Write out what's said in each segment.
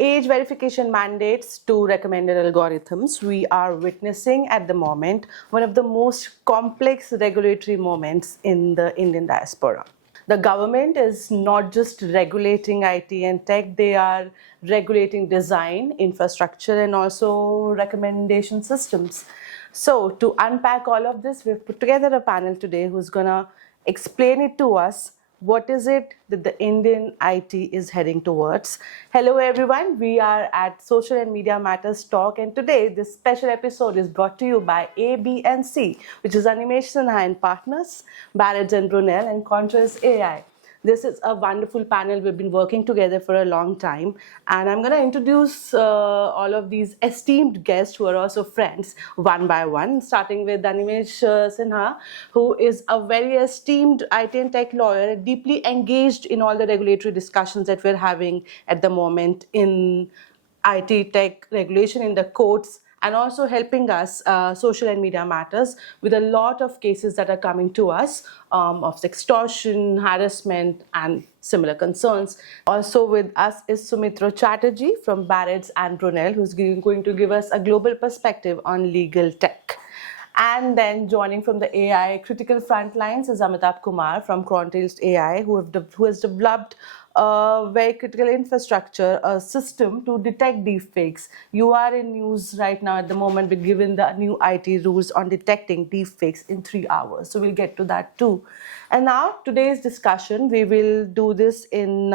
age verification mandates to recommended algorithms, we are witnessing at the moment one of the most complex regulatory moments in the Indian diaspora. The government is not just regulating IT and tech, they are regulating design, infrastructure, and also recommendation systems. So to unpack all of this, we've put together a panel today who's gonna explain it to us. What is it that the Indian IT is heading towards? Hello everyone, we are at Social and Media Matters Talk, and today this special episode is brought to you by A, B and C, which is Animesh Sinha and Partners, Barrett and Brunel, and Contras AI. This is a wonderful panel. We've been working together for a long time, and I'm going to introduce all of these esteemed guests who are also friends one by one, starting with Animesh Sinha, who is a very esteemed IT and tech lawyer, deeply engaged in all the regulatory discussions that we're having at the moment in IT tech regulation in the courts, and also helping us, Social and Media Matters, with a lot of cases that are coming to us of extortion, harassment, and similar concerns. Also with us is Sumitra Chatterjee from Barrett's and Brunel, who's going to give us a global perspective on legal tech. And then joining from the AI critical front lines is Amitabh Kumar from Contrails AI, who has developed a very critical infrastructure, a system to detect deepfakes. You are in news right now at the moment, but given the new IT rules on detecting deepfakes in 3 hours. So we'll get to that too. And now today's discussion, we will do this in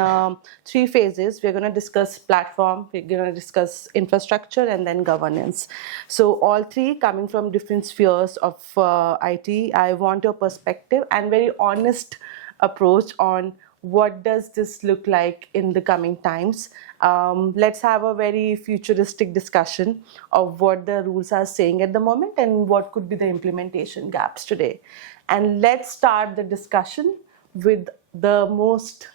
3 phases. We're going to discuss platform, we're going to discuss infrastructure, and then governance. So all 3 coming from different spheres of IT. I want your perspective and very honest approach on what does this look like in the coming times. Let's have a very futuristic discussion of what the rules are saying at the moment and what could be the implementation gaps today. And let's start the discussion with the most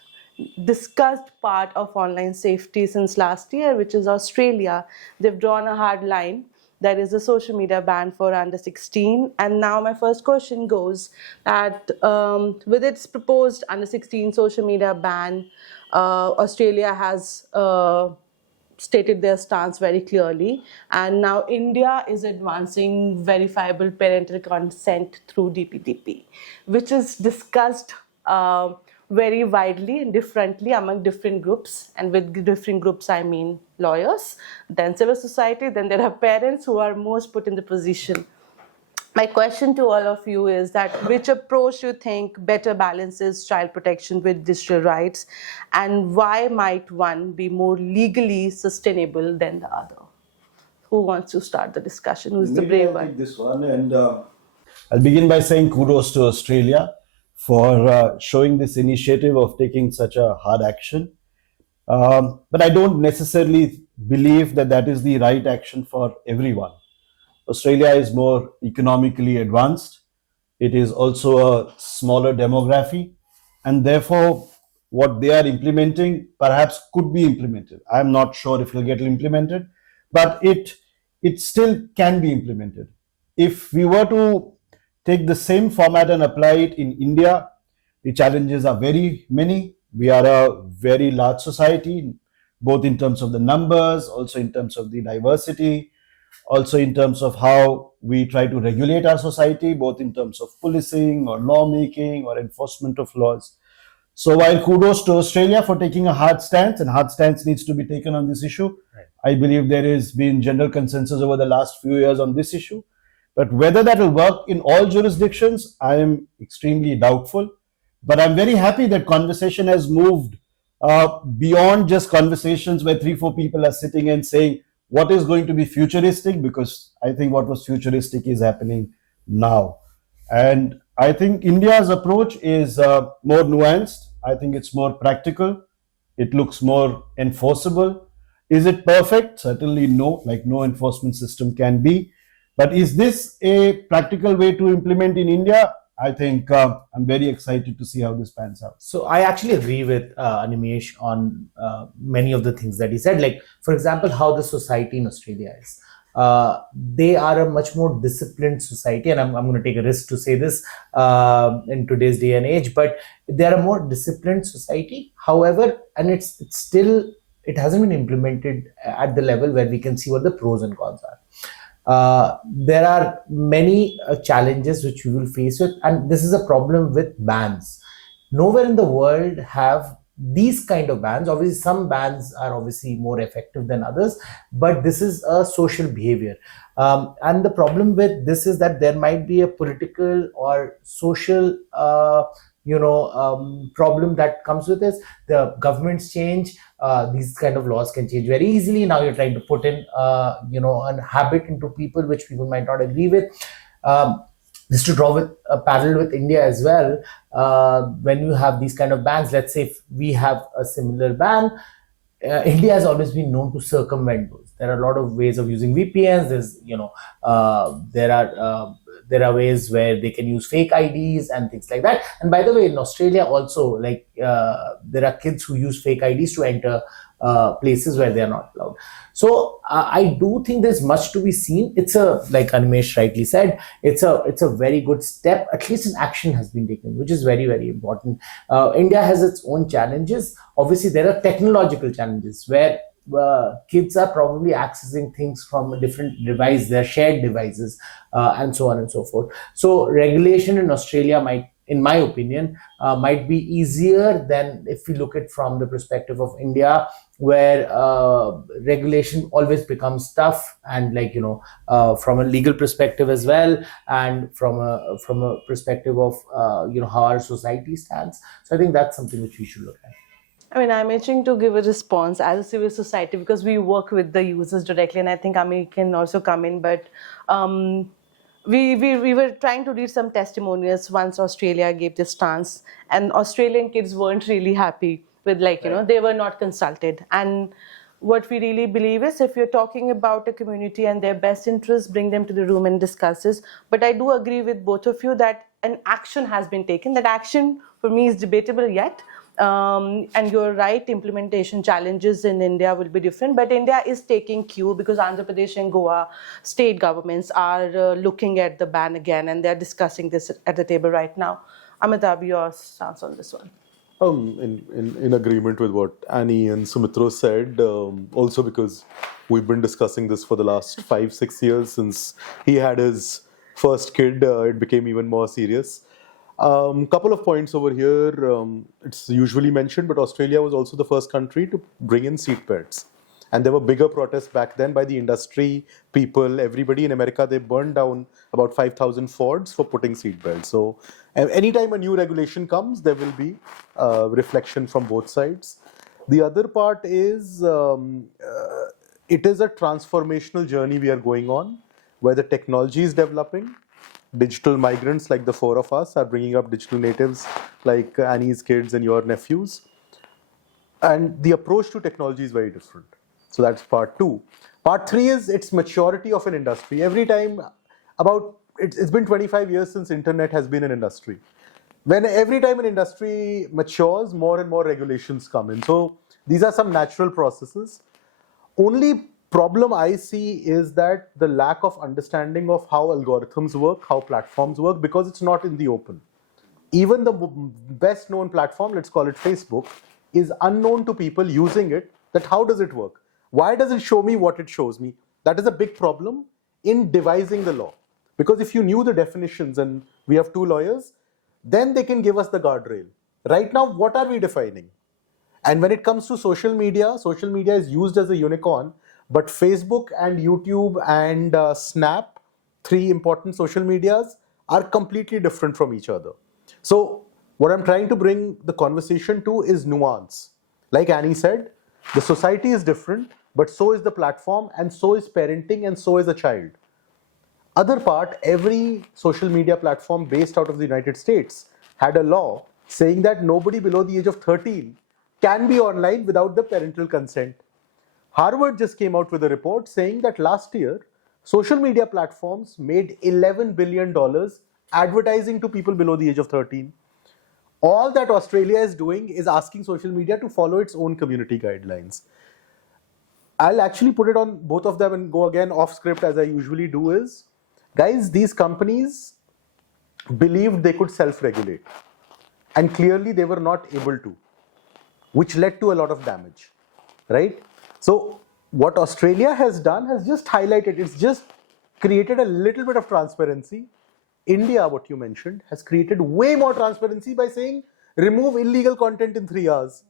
discussed part of online safety since last year, which is Australia. They've drawn a hard line. There is a social media ban for under 16. And now my first question goes that with its proposed under 16 social media ban, Australia has stated their stance very clearly. And now India is advancing verifiable parental consent through DPDP, which is discussed very widely and differently among different groups. And with different groups, I mean lawyers, then civil society, then there are parents who are most put in the position. My question to all of you is that which approach you think better balances child protection with digital rights, and why might one be more legally sustainable than the other? Who wants to start the discussion? Who's the brave one? I'll take this one, and I'll begin by saying kudos to Australia for showing this initiative of taking such a hard action. But I don't necessarily believe that that is the right action for everyone. Australia is more economically advanced. It is also a smaller demography, and therefore what they are implementing perhaps could be implemented. I'm not sure if it will get implemented, but it still can be implemented. If we were to take the same format and apply it in India, the challenges are very many. We are a very large society, both in terms of the numbers, also in terms of the diversity, also in terms of how we try to regulate our society, both in terms of policing or lawmaking or enforcement of laws. So while kudos to Australia for taking a hard stance, and hard stance needs to be taken on this issue, right. I believe there has been general consensus over the last few years on this issue. But whether that will work in all jurisdictions, I am extremely doubtful. But I'm very happy that conversation has moved beyond just conversations where 3-4 people are sitting and saying what is going to be futuristic, because I think what was futuristic is happening now. And I think India's approach is more nuanced. I think it's more practical. It looks more enforceable. Is it perfect? Certainly no, like no enforcement system can be. But is this a practical way to implement in India? I think I'm very excited to see how this pans out. So I actually agree with Animesh on many of the things that he said. Like, for example, how the society in Australia is. They are a much more disciplined society, and I'm going to take a risk to say this in today's day and age, but they are a more disciplined society. However, and it's still it hasn't been implemented at the level where we can see what the pros and cons are. There are many challenges which we will face with, and this is a problem with bans. Nowhere in the world have these kind of bans. Obviously, some bans are obviously more effective than others, but this is a social behavior. And the problem with this is that there might be a political or social problem that comes with this. The governments change, these kind of laws can change very easily. Now you're trying to put in a habit into people which people might not agree with. Just to draw with a parallel with India as well, when you have these kind of bans, let's say if we have a similar ban, India has always been known to circumvent those. There are a lot of ways of using VPNs. There are ways where they can use fake IDs and things like that. And by the way, in Australia also, there are kids who use fake IDs to enter places where they are not allowed. So I do think there's much to be seen. It's like Animesh rightly said, it's a very good step. At least an action has been taken, which is very, very important. India has its own challenges. Obviously, there are technological challenges where kids are probably accessing things from a different device, their shared devices, and so on and so forth. So regulation in Australia might, in my opinion, might be easier than if we look at from the perspective of India, where regulation always becomes tough, and from a legal perspective as well, and from a perspective of how our society stands. So I think that's something which we should look at. I mean, I'm itching to give a response as a civil society because we work with the users directly, and I think Ami can also come in. But we were trying to read some testimonials once Australia gave this stance, and Australian kids weren't really happy with they were not consulted. And what we really believe is, if you're talking about a community and their best interests, bring them to the room and discuss this. But I do agree with both of you that an action has been taken. That action for me is debatable yet. And you're right, implementation challenges in India will be different, but India is taking cue because Andhra Pradesh and Goa state governments are looking at the ban again, and they're discussing this at the table right now. Amitabh, your stance on this one? In agreement with what Annie and Sumitro said, also because we've been discussing this for the last 5-6 years since he had his first kid, it became even more serious. Couple of points over here. It's usually mentioned, but Australia was also the first country to bring in seatbelts. And there were bigger protests back then by the industry, people, everybody in America. They burned down about 5,000 Fords for putting seatbelts. So anytime a new regulation comes, there will be reflection from both sides. The other part is it is a transformational journey we are going on, where the technology is developing. Digital migrants like the four of us are bringing up digital natives like Annie's kids and your nephews. And the approach to technology is very different. So that's part two. Part three is its maturity of an industry. Every time, it's been 25 years since internet has been an industry. Every time an industry matures, more and more regulations come in. So these are some natural processes. Only problem I see is that the lack of understanding of how algorithms work, how platforms work, because it's not in the open. Even the best known platform, let's call it Facebook, is unknown to people using it, that how does it work? Why does it show me what it shows me? That is a big problem in devising the law. Because if you knew the definitions, and we have two lawyers, then they can give us the guardrail. Right now, what are we defining? And when it comes to social media is used as a unicorn, but Facebook and YouTube and Snap, three important social medias, are completely different from each other. So what I'm trying to bring the conversation to is nuance. Like Annie said, the society is different, but so is the platform, and so is parenting, and so is a child. Other part, every social media platform based out of the United States had a law saying that nobody below the age of 13 can be online without the parental consent. Harvard just came out with a report saying that last year, social media platforms made $11 billion advertising to people below the age of 13. All that Australia is doing is asking social media to follow its own community guidelines. I'll actually put it on both of them and go again off script as I usually do is, guys, these companies believed they could self-regulate. And clearly they were not able to, which led to a lot of damage. right? So what Australia has done has just highlighted, it's just created a little bit of transparency. India, what you mentioned, has created way more transparency by saying remove illegal content in 3 hours.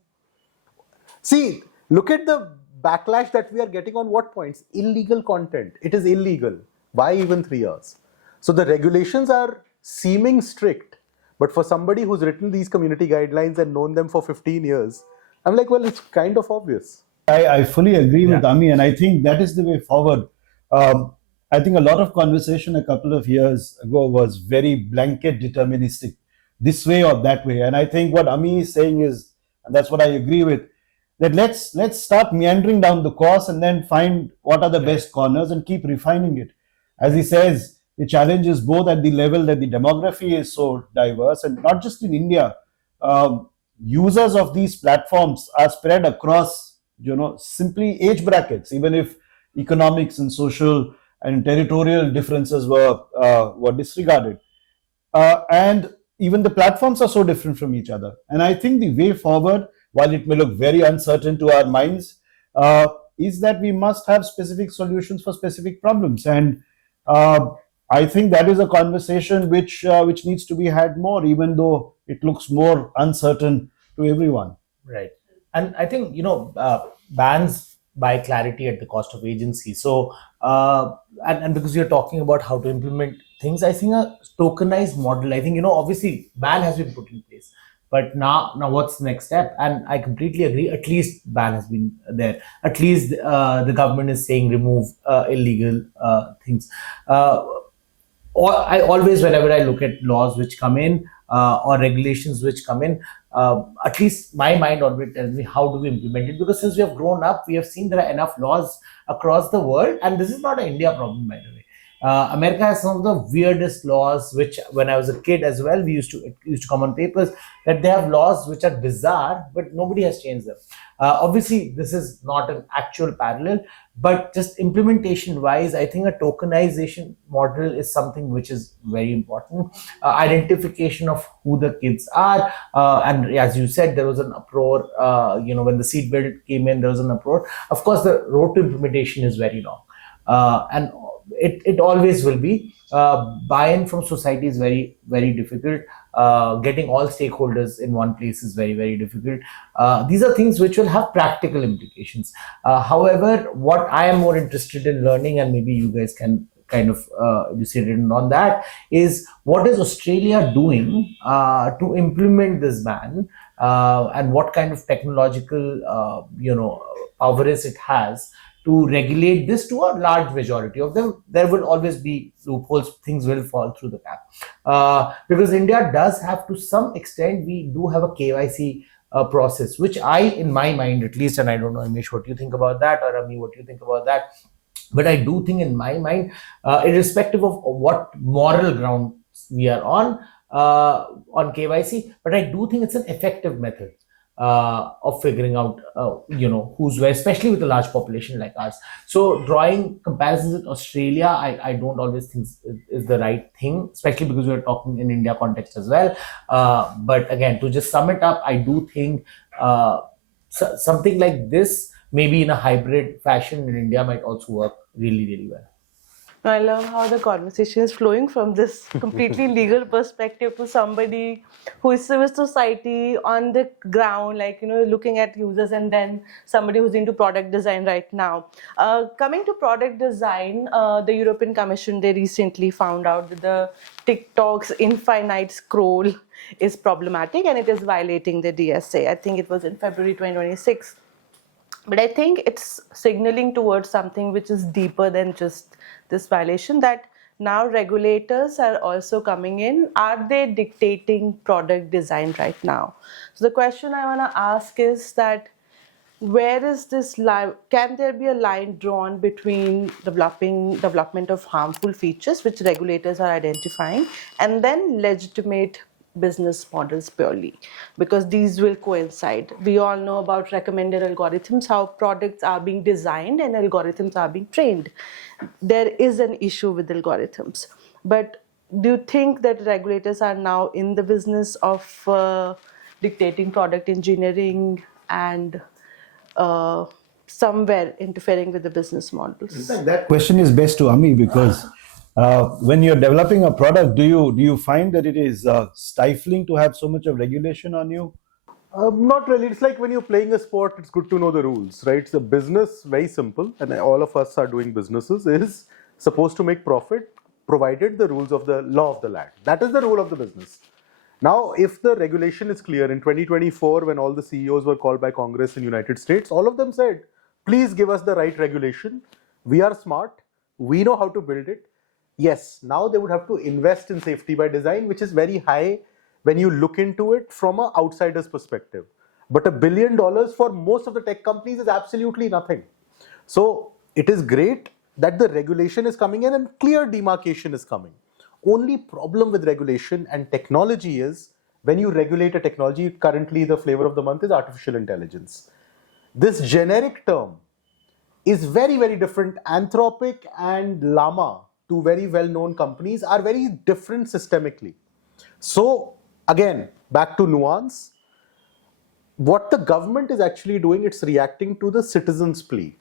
See, look at the backlash that we are getting on what points? Illegal content. It is illegal. Why even 3 hours? So the regulations are seeming strict, but for somebody who's written these community guidelines and known them for 15 years, I'm like, well, it's kind of obvious. I fully agree with Ami, and I think that is the way forward. I think a lot of conversation a couple of years ago was very blanket deterministic, this way or that way. And I think what Ami is saying is, and that's what I agree with, that let's start meandering down the course and then find what are the best corners and keep refining it. As he says, the challenge is both at the level that the demography is so diverse, and not just in India. Users of these platforms are spread across, simply age brackets, even if economics and social and territorial differences were disregarded. And even the platforms are so different from each other. And I think the way forward, while it may look very uncertain to our minds, is that we must have specific solutions for specific problems. And I think that is a conversation which needs to be had more, even though it looks more uncertain to everyone. Right. And I think, bans buy clarity at the cost of agency. So, and because you're talking about how to implement things, I think a tokenized model, I think, obviously ban has been put in place. But now what's the next step? And I completely agree. At least ban has been there. At least the government is saying remove illegal things. I always, whenever I look at laws which come in or regulations which come in, at least my mind always tells me how do we implement it, because since we have grown up, we have seen there are enough laws across the world, and this is not an India problem, by the way. America has some of the weirdest laws, which when I was a kid as well, it used to come on papers that they have laws which are bizarre, but nobody has changed them. Obviously, this is not an actual parallel, but just implementation wise, I think a tokenization model is something which is very important. Identification of who the kids are. And as you said, there was an uproar, when the seatbelt came in, there was an uproar. Of course, the road to implementation is very long. And it always will be. Buy-in from society is very, very difficult. Getting all stakeholders in one place is very, very difficult. These are things which will have practical implications. However, what I am more interested in learning, and maybe you guys can kind of elucidate on that, is what is Australia doing to implement this ban, and what kind of technological prowess it has to regulate this to a large majority of them. There will always be loopholes, things will fall through the gap. Because India does have, to some extent, we do have a KYC process, which in my mind at least, and I don't know, Amish, what you think about that, or Ami, what you think about that, but I do think in my mind, irrespective of what moral ground we are on KYC, but I do think it's an effective method of figuring out, who's where, especially with a large population like ours. So drawing comparisons with Australia, I don't always think is the right thing, especially because we're talking in India context as well. But again, to just sum it up, I do think something like this, maybe in a hybrid fashion in India, might also work really, really well. I love how the conversation is flowing from this completely legal perspective to somebody who is civil society on the ground, looking at users, and then somebody who's into product design right now. Coming to product design, the European Commission, they recently found out that the TikTok's infinite scroll is problematic and it is violating the DSA. I think it was in February 2026. But I think it's signaling towards something which is deeper than just this violation, that now regulators are also coming in. Are they dictating product design right now? So the question I want to ask is that, where is this line? Can there be a line drawn between development of harmful features, which regulators are identifying, and then legitimate business models purely? Because these will coincide. We all know about recommended algorithms, how products are being designed and algorithms are being trained. There is an issue with algorithms. But do you think that regulators are now in the business of dictating product engineering and somewhere interfering with the business models? That question is best to Ami, because when you're developing a product, do you find that it is stifling to have so much of regulation on you? Not really. It's like when you're playing a sport, it's good to know the rules, right? So business, very simple, and all of us are doing businesses, is supposed to make profit provided the rules of the law of the land. That is the rule of the business. Now, if the regulation is clear, in 2024, when all the CEOs were called by Congress in United States, all of them said, please give us the right regulation. We are smart. We know how to build it. Yes, now they would have to invest in safety by design, which is very high when you look into it from an outsider's perspective. But $1 billion for most of the tech companies is absolutely nothing. So it is great that the regulation is coming in and clear demarcation is coming. Only problem with regulation and technology is when you regulate a technology, currently the flavor of the month is artificial intelligence. This generic term is very, very different. Anthropic and Llama, two very well-known companies, are very different systemically. So again, back to nuance. What the government is actually doing, it's reacting to the citizens' plea.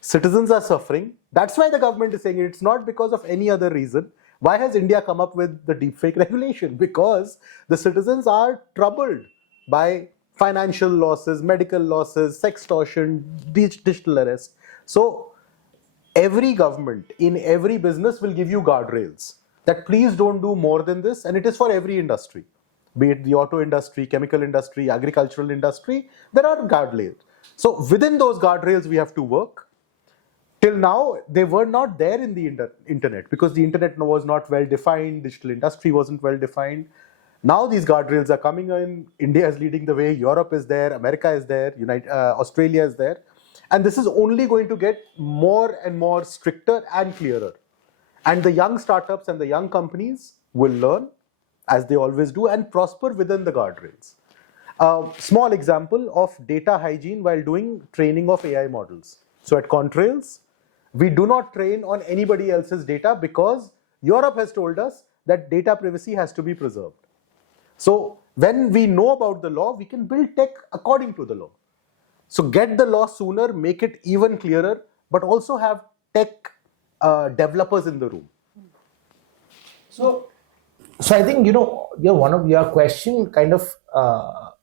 Citizens are suffering. That's why the government is saying it. It's not because of any other reason. Why has India come up with the deepfake regulation? Because the citizens are troubled by financial losses, medical losses, sextortion, digital arrest. So every government in every business will give you guardrails that please don't do more than this, and it is for every industry, be it the auto industry, chemical industry, agricultural industry. There are guardrails. So within those guardrails we have to work. Till now, they were not there in the internet because the internet was not well defined, digital industry wasn't well defined. Now these guardrails are coming in. India is leading the way, Europe is there, America is there, Australia is there. And this is only going to get more and more stricter and clearer. And the young startups and the young companies will learn, as they always do, and prosper within the guardrails. Small example of data hygiene while doing training of AI models. So at Contrails, we do not train on anybody else's data because Europe has told us that data privacy has to be preserved. So when we know about the law, we can build tech according to the law. So get the law sooner, make it even clearer, but also have tech developers in the room. So I think, one of your question kind of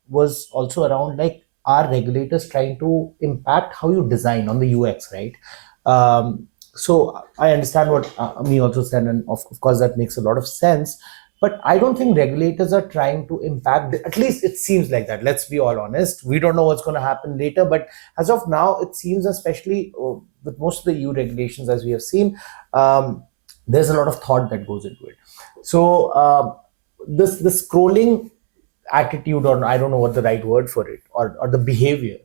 was also around like, are regulators trying to impact how you design on the UX, right? So I understand what Ami also said, and of course that makes a lot of sense. But I don't think regulators are trying to impact, at least it seems like that. Let's be all honest. We don't know what's going to happen later. But as of now, it seems, especially with most of the EU regulations, as we have seen, there's a lot of thought that goes into it. So this scrolling attitude, or I don't know what the right word for it, or the behavior,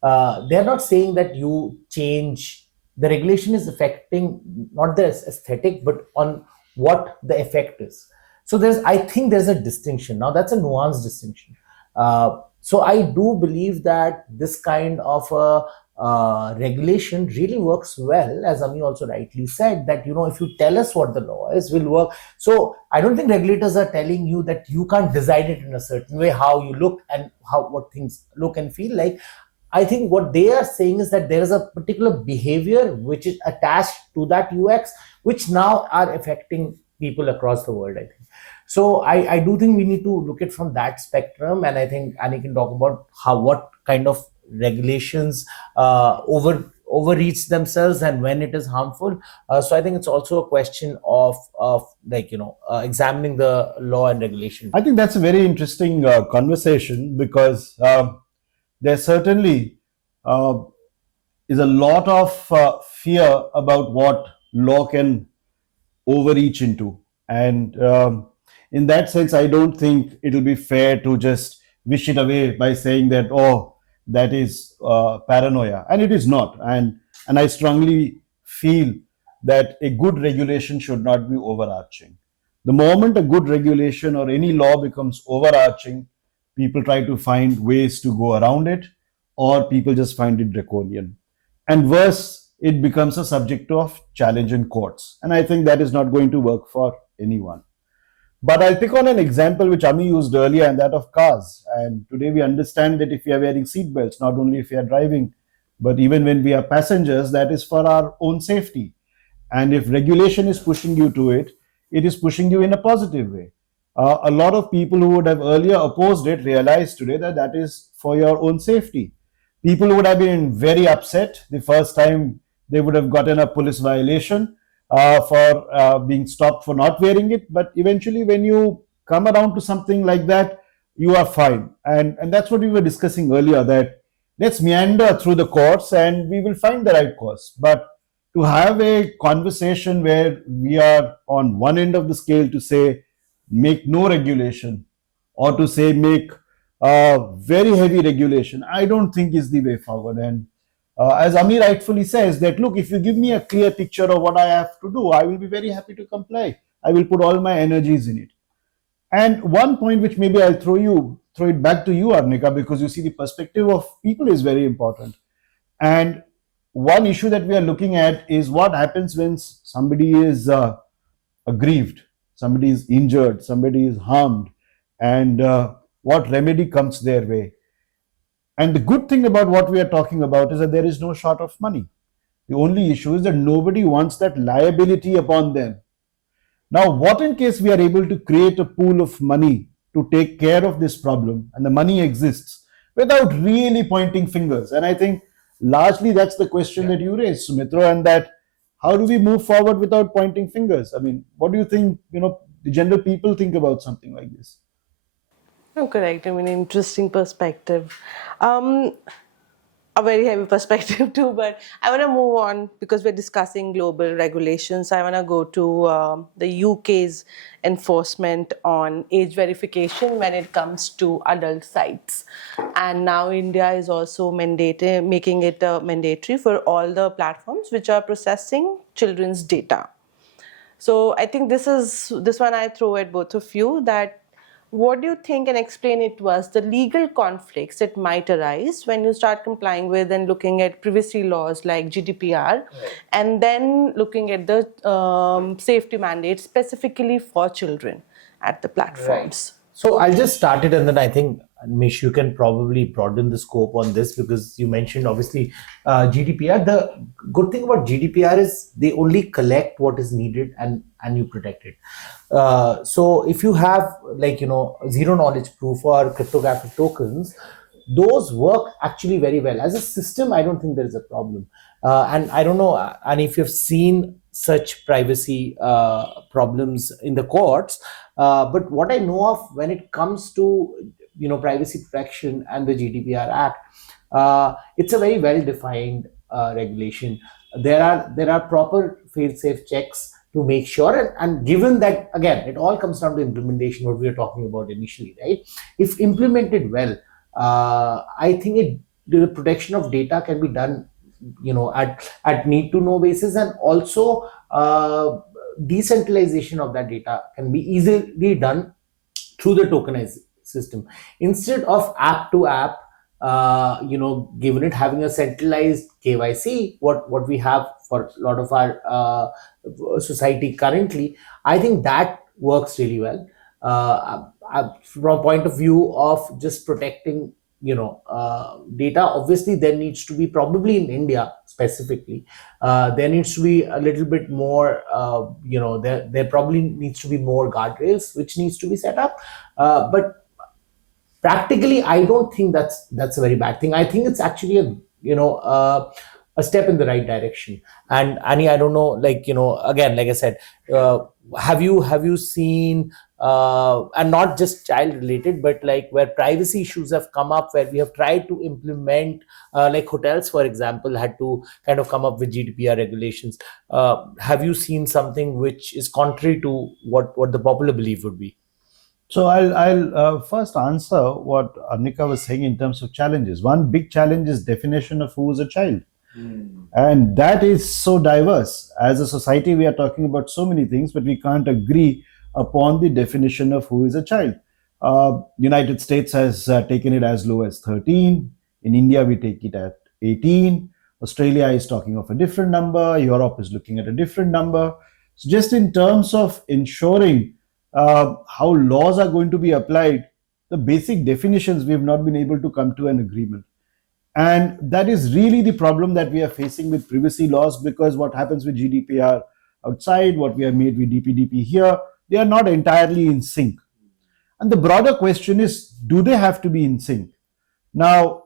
they're not saying that you change. The regulation is affecting not the aesthetic, but on what the effect is. So I think there's a distinction. Now that's a nuanced distinction. So I do believe that this kind of regulation really works well, as Ami also rightly said, that if you tell us what the law is, will work. So I don't think regulators are telling you that you can't design it in a certain way, how you look and what things look and feel like. I think what they are saying is that there is a particular behavior which is attached to that UX, which now are affecting people across the world, I think. So I do think we need to look at from that spectrum, and I think Annie can talk about what kind of regulations overreach themselves and when it is harmful. So I think it's also a question of examining the law and regulation. I think that's a very interesting conversation, because there certainly is a lot of fear about what law can overreach into. And in that sense, I don't think it'll be fair to just wish it away by saying that, that is paranoia. And it is not. And I strongly feel that a good regulation should not be overarching. The moment a good regulation or any law becomes overarching, people try to find ways to go around it, or people just find it draconian. And worse, it becomes a subject of challenge in courts. And I think that is not going to work for anyone. But I'll pick on an example which Ami used earlier, and that of cars. And today we understand that if we are wearing seatbelts, not only if we are driving, But even when we are passengers, that is for our own safety. And if regulation is pushing you to it, it is pushing you in a positive way. A lot of people who would have earlier opposed it realize today that that is for your own safety. People would have been very upset the first time they would have gotten a police violation for being stopped for not wearing it. But eventually, when you come around to something like that, you are fine. And that's what we were discussing earlier, that let's meander through the courts and we will find the right course. But to have a conversation where we are on one end of the scale to say make no regulation, or to say make very heavy regulation, I don't think is the way forward. And as Ami rightfully says, that look, if you give me a clear picture of what I have to do, I will be very happy to comply. I will put all my energies in it. And one point which maybe I'll throw it back to you, Arnika, because you see the perspective of people is very important. And one issue that we are looking at is what happens when somebody is aggrieved, somebody is injured, somebody is harmed, and what remedy comes their way. And the good thing about what we are talking about is that there is no short of money. The only issue is that nobody wants that liability upon them. Now, what in case we are able to create a pool of money to take care of this problem, and the money exists without really pointing fingers? And I think largely that's the question that you raised, Sumitra, and that how do we move forward without pointing fingers? I mean, what do you think, the general people think about something like this? Oh, correct. I mean, interesting perspective. A very heavy perspective too, but I want to move on because we're discussing global regulations. I want to go to the UK's enforcement on age verification when it comes to adult sites. And now India is also making it mandatory for all the platforms which are processing children's data. So I think this one I throw at both of you, that what do you think, and explain it to us, the legal conflicts that might arise when you start complying with and looking at privacy laws like GDPR, right, and then looking at the safety mandates specifically for children at the platforms? Right. So I'll just start it, and then I think, Mish, you can probably broaden the scope on this, because you mentioned obviously GDPR. The good thing about GDPR is they only collect what is needed and you protect it. So if you have zero knowledge proof or cryptographic tokens, those work actually very well. As a system, I don't think there is a problem. And I don't know, and if you've seen such privacy problems in the courts, but what I know of when it comes to privacy protection and the GDPR Act, it's a very well-defined regulation. There are proper fail-safe checks to make sure, and given that, again, it all comes down to implementation, what we were talking about initially, right? If implemented well, I think the protection of data can be done at need to know basis, and also decentralization of that data can be easily done through the tokenized system, instead of app to app, given it having a centralized KYC, what we have for a lot of our society currently. I think that works really well. From a point of view of just protecting data, obviously there needs to be, probably in India specifically, there needs to be a little bit more, there probably needs to be more guardrails which needs to be set up. But practically, I don't think that's a very bad thing. I think it's actually a step in the right direction. And Annie, I don't know, again, like I said, have you seen, and not just child related, but where privacy issues have come up, where we have tried to implement, like hotels, for example, had to kind of come up with GDPR regulations. Have you seen something which is contrary to what the popular belief would be? So I'll first answer what Arnika was saying in terms of challenges. One big challenge is definition of who is a child. And that is so diverse. As a society, we are talking about so many things, but we can't agree upon the definition of who is a child. United States has taken it as low as 13. In India, we take it at 18. Australia is talking of a different number. Europe is looking at a different number. So just in terms of ensuring how laws are going to be applied, the basic definitions, we have not been able to come to an agreement. And that is really the problem that we are facing with privacy laws, because what happens with GDPR outside, what we have made with DPDP here, they are not entirely in sync. And the broader question is, do they have to be in sync? Now,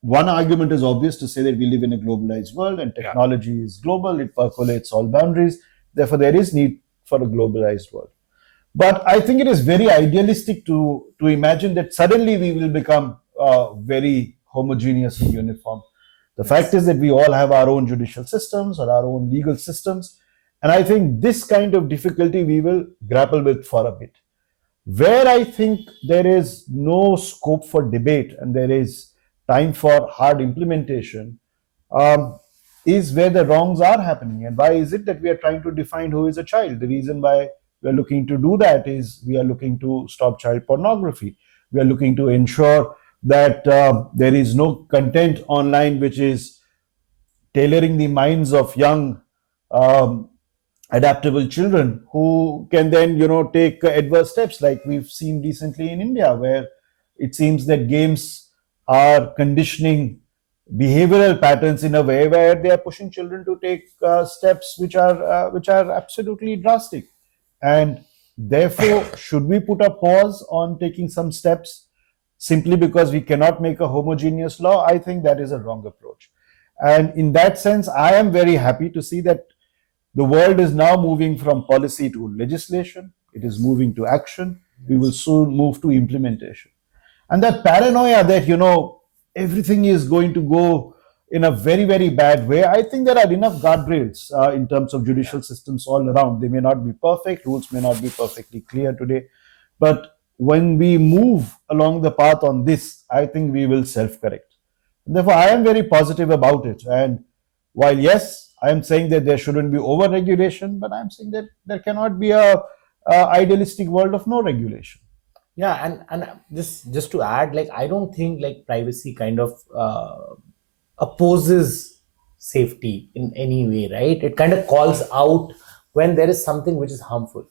one argument is obvious to say that we live in a globalized world and technology is global, it percolates all boundaries. Therefore, there is need for a globalized world. But I think it is very idealistic to imagine that suddenly we will become very homogeneous and uniform. The fact is that we all have our own judicial systems or our own legal systems. And I think this kind of difficulty we will grapple with for a bit. Where I think there is no scope for debate and there is time for hard implementation is where the wrongs are happening. And why is it that we are trying to define who is a child? The reason why we are looking to do that is we are looking to stop child pornography. We are looking to ensure that there is no content online which is tailoring the minds of young adaptable children who can then take adverse steps, like we've seen recently in India, where it seems that games are conditioning behavioral patterns in a way where they are pushing children to take steps which are absolutely drastic. And therefore, should we put a pause on taking some steps simply because we cannot make a homogeneous law? I think that is a wrong approach. And in that sense, I am very happy to see that the world is now moving from policy to legislation. It is moving to action. We will soon move to implementation. And that paranoia that, everything is going to go in a very, very bad way, I think there are enough guardrails in terms of judicial systems all around. They may not be perfect. Rules may not be perfectly clear today. But when we move along the path on this, I think we will self-correct. Therefore, I am very positive about it. And while, yes, I am saying that there shouldn't be over-regulation, but I'm saying that there cannot be a idealistic world of no regulation. Yeah, and just to add, like, I don't think like privacy kind of opposes safety in any way, right? It kind of calls out when there is something which is harmful.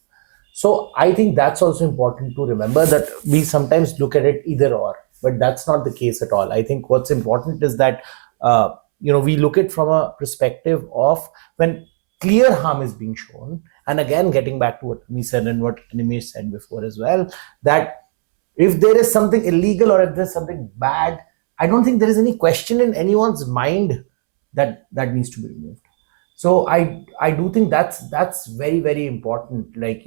So I think that's also important to remember, that we sometimes look at it either or, but that's not the case at all. I think what's important is that we look at from a perspective of when clear harm is being shown. And again, getting back to what me said and what Animesh said before as well, that if there is something illegal or if there's something bad, I don't think there is any question in anyone's mind that needs to be removed. So I do think that's very, very important. Like,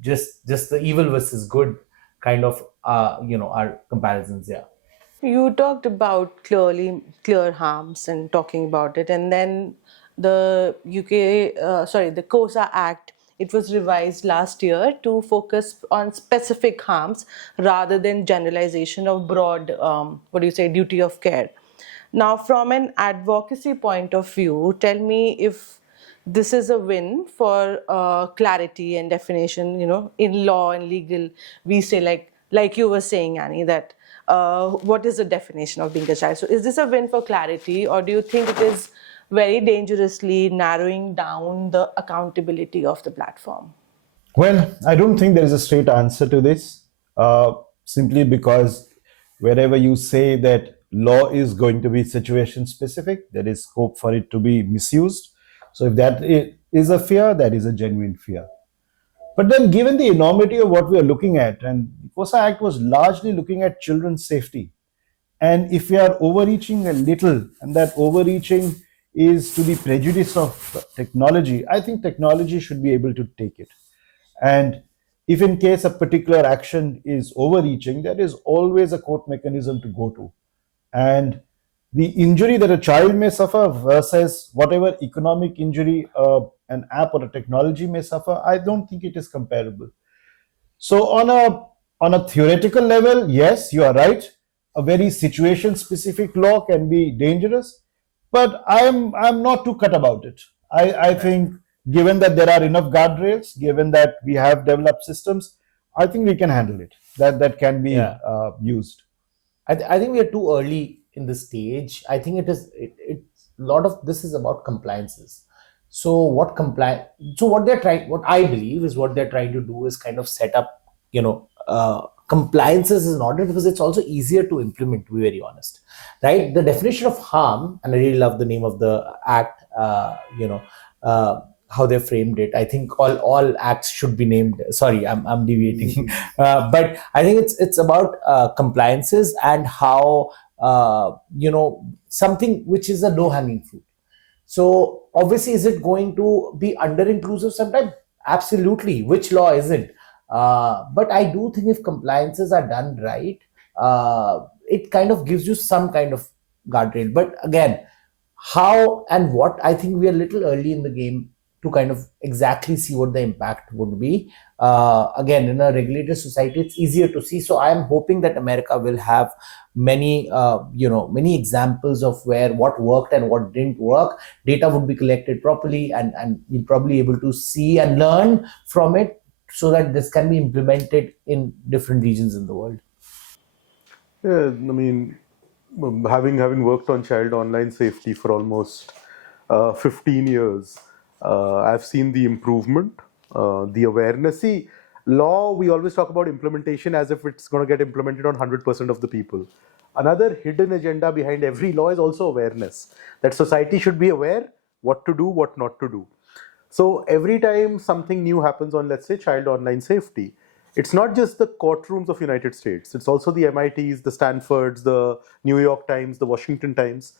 just the evil versus good kind of our comparisons. Yeah. You talked about clear harms and talking about it, and then the the COSA Act, it was revised last year to focus on specific harms rather than generalization of broad, duty of care. Now, from an advocacy point of view, tell me if this is a win for clarity and definition. In law and legal, we say like you were saying, Annie, that what is the definition of being a child? So is this a win for clarity, or do you think it is very dangerously narrowing down the accountability of the platform? Well, I don't think there is a straight answer to this, simply because wherever you say that law is going to be situation specific, there is scope for it to be misused. So if that is a fear, that is a genuine fear. But then, given the enormity of what we are looking at, and the COSA Act was largely looking at children's safety, and if we are overreaching a little, and that overreaching is to the prejudice of technology, I think technology should be able to take it. And if in case a particular action is overreaching, there is always a court mechanism to go to. And the injury that a child may suffer versus whatever economic injury an app or a technology may suffer, I don't think it is comparable. So on a theoretical level, yes, you are right. A very situation specific law can be dangerous, but I'm not too cut about it. I think given that there are enough guardrails, given that we have developed systems, I think we can handle it. That can be used. I think we are too early in this stage. I think it's a lot of this is about compliances. So what I believe is what they're trying to do is kind of set up, compliances is not it, because it's also easier to implement, to be very honest, right? The definition of harm, and I really love the name of the act, how they framed it. I think all acts should be named. Sorry, I'm deviating, but I think it's about compliances and how something which is a low hanging fruit. So obviously, is it going to be under inclusive sometimes? Absolutely. Which law isn't? But I do think if compliances are done right, it kind of gives you some kind of guardrail. But again, how and what, I think we are a little early in the game to kind of exactly see what the impact would be. Again, in a regulated society, it's easier to see. So I am hoping that America will have many examples of where what worked and what didn't work. Data would be collected properly, and you'll probably able to see and learn from it, so that this can be implemented in different regions in the world. Yeah, I mean, having worked on child online safety for almost 15 years, I've seen the improvement, the awareness. See, law, we always talk about implementation as if it's going to get implemented on 100% of the people. Another hidden agenda behind every law is also awareness, that society should be aware what to do, what not to do. So every time something new happens on, let's say, child online safety, it's not just the courtrooms of United States. It's also the MITs, the Stanfords, the New York Times, the Washington Times.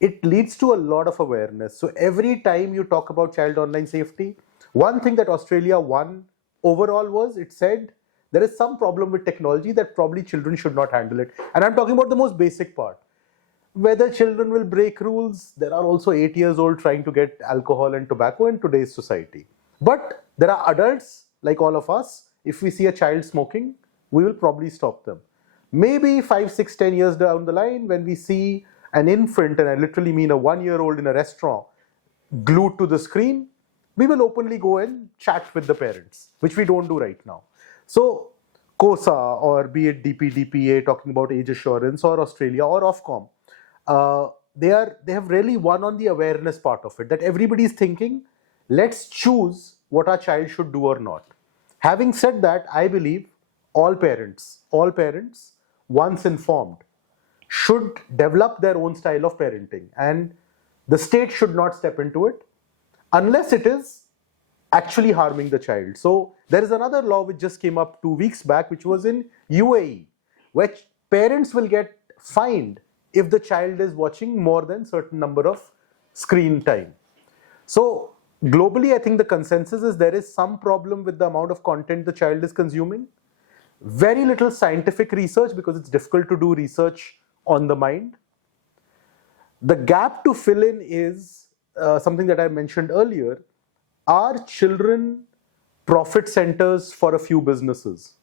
It leads to a lot of awareness. So every time you talk about child online safety, one thing that Australia won overall was, it said there is some problem with technology that probably children should not handle it. And I'm talking about the most basic part. Whether children will break rules, there are also 8 years old trying to get alcohol and tobacco in today's society. But there are adults like all of us. If we see a child smoking, we will probably stop them. Maybe 5, 6, 10 years down the line, when we see an infant, and I literally mean a 1-year-old in a restaurant, glued to the screen, we will openly go and chat with the parents, which we don't do right now. So COSA, or be it DPDPA talking about age assurance, or Australia, or Ofcom, they have really won on the awareness part of it, that everybody is thinking, let's choose what our child should do or not. Having said that, I believe all parents, once informed, should develop their own style of parenting, and the state should not step into it unless it is actually harming the child. So there is another law which just came up 2 weeks back, which was in UAE, which parents will get fined if the child is watching more than certain number of screen time. So globally, I think the consensus is there is some problem with the amount of content the child is consuming. Very little scientific research, because it's difficult to do research on the mind. The gap to fill in is something that I mentioned earlier. Are children profit centers for a few businesses?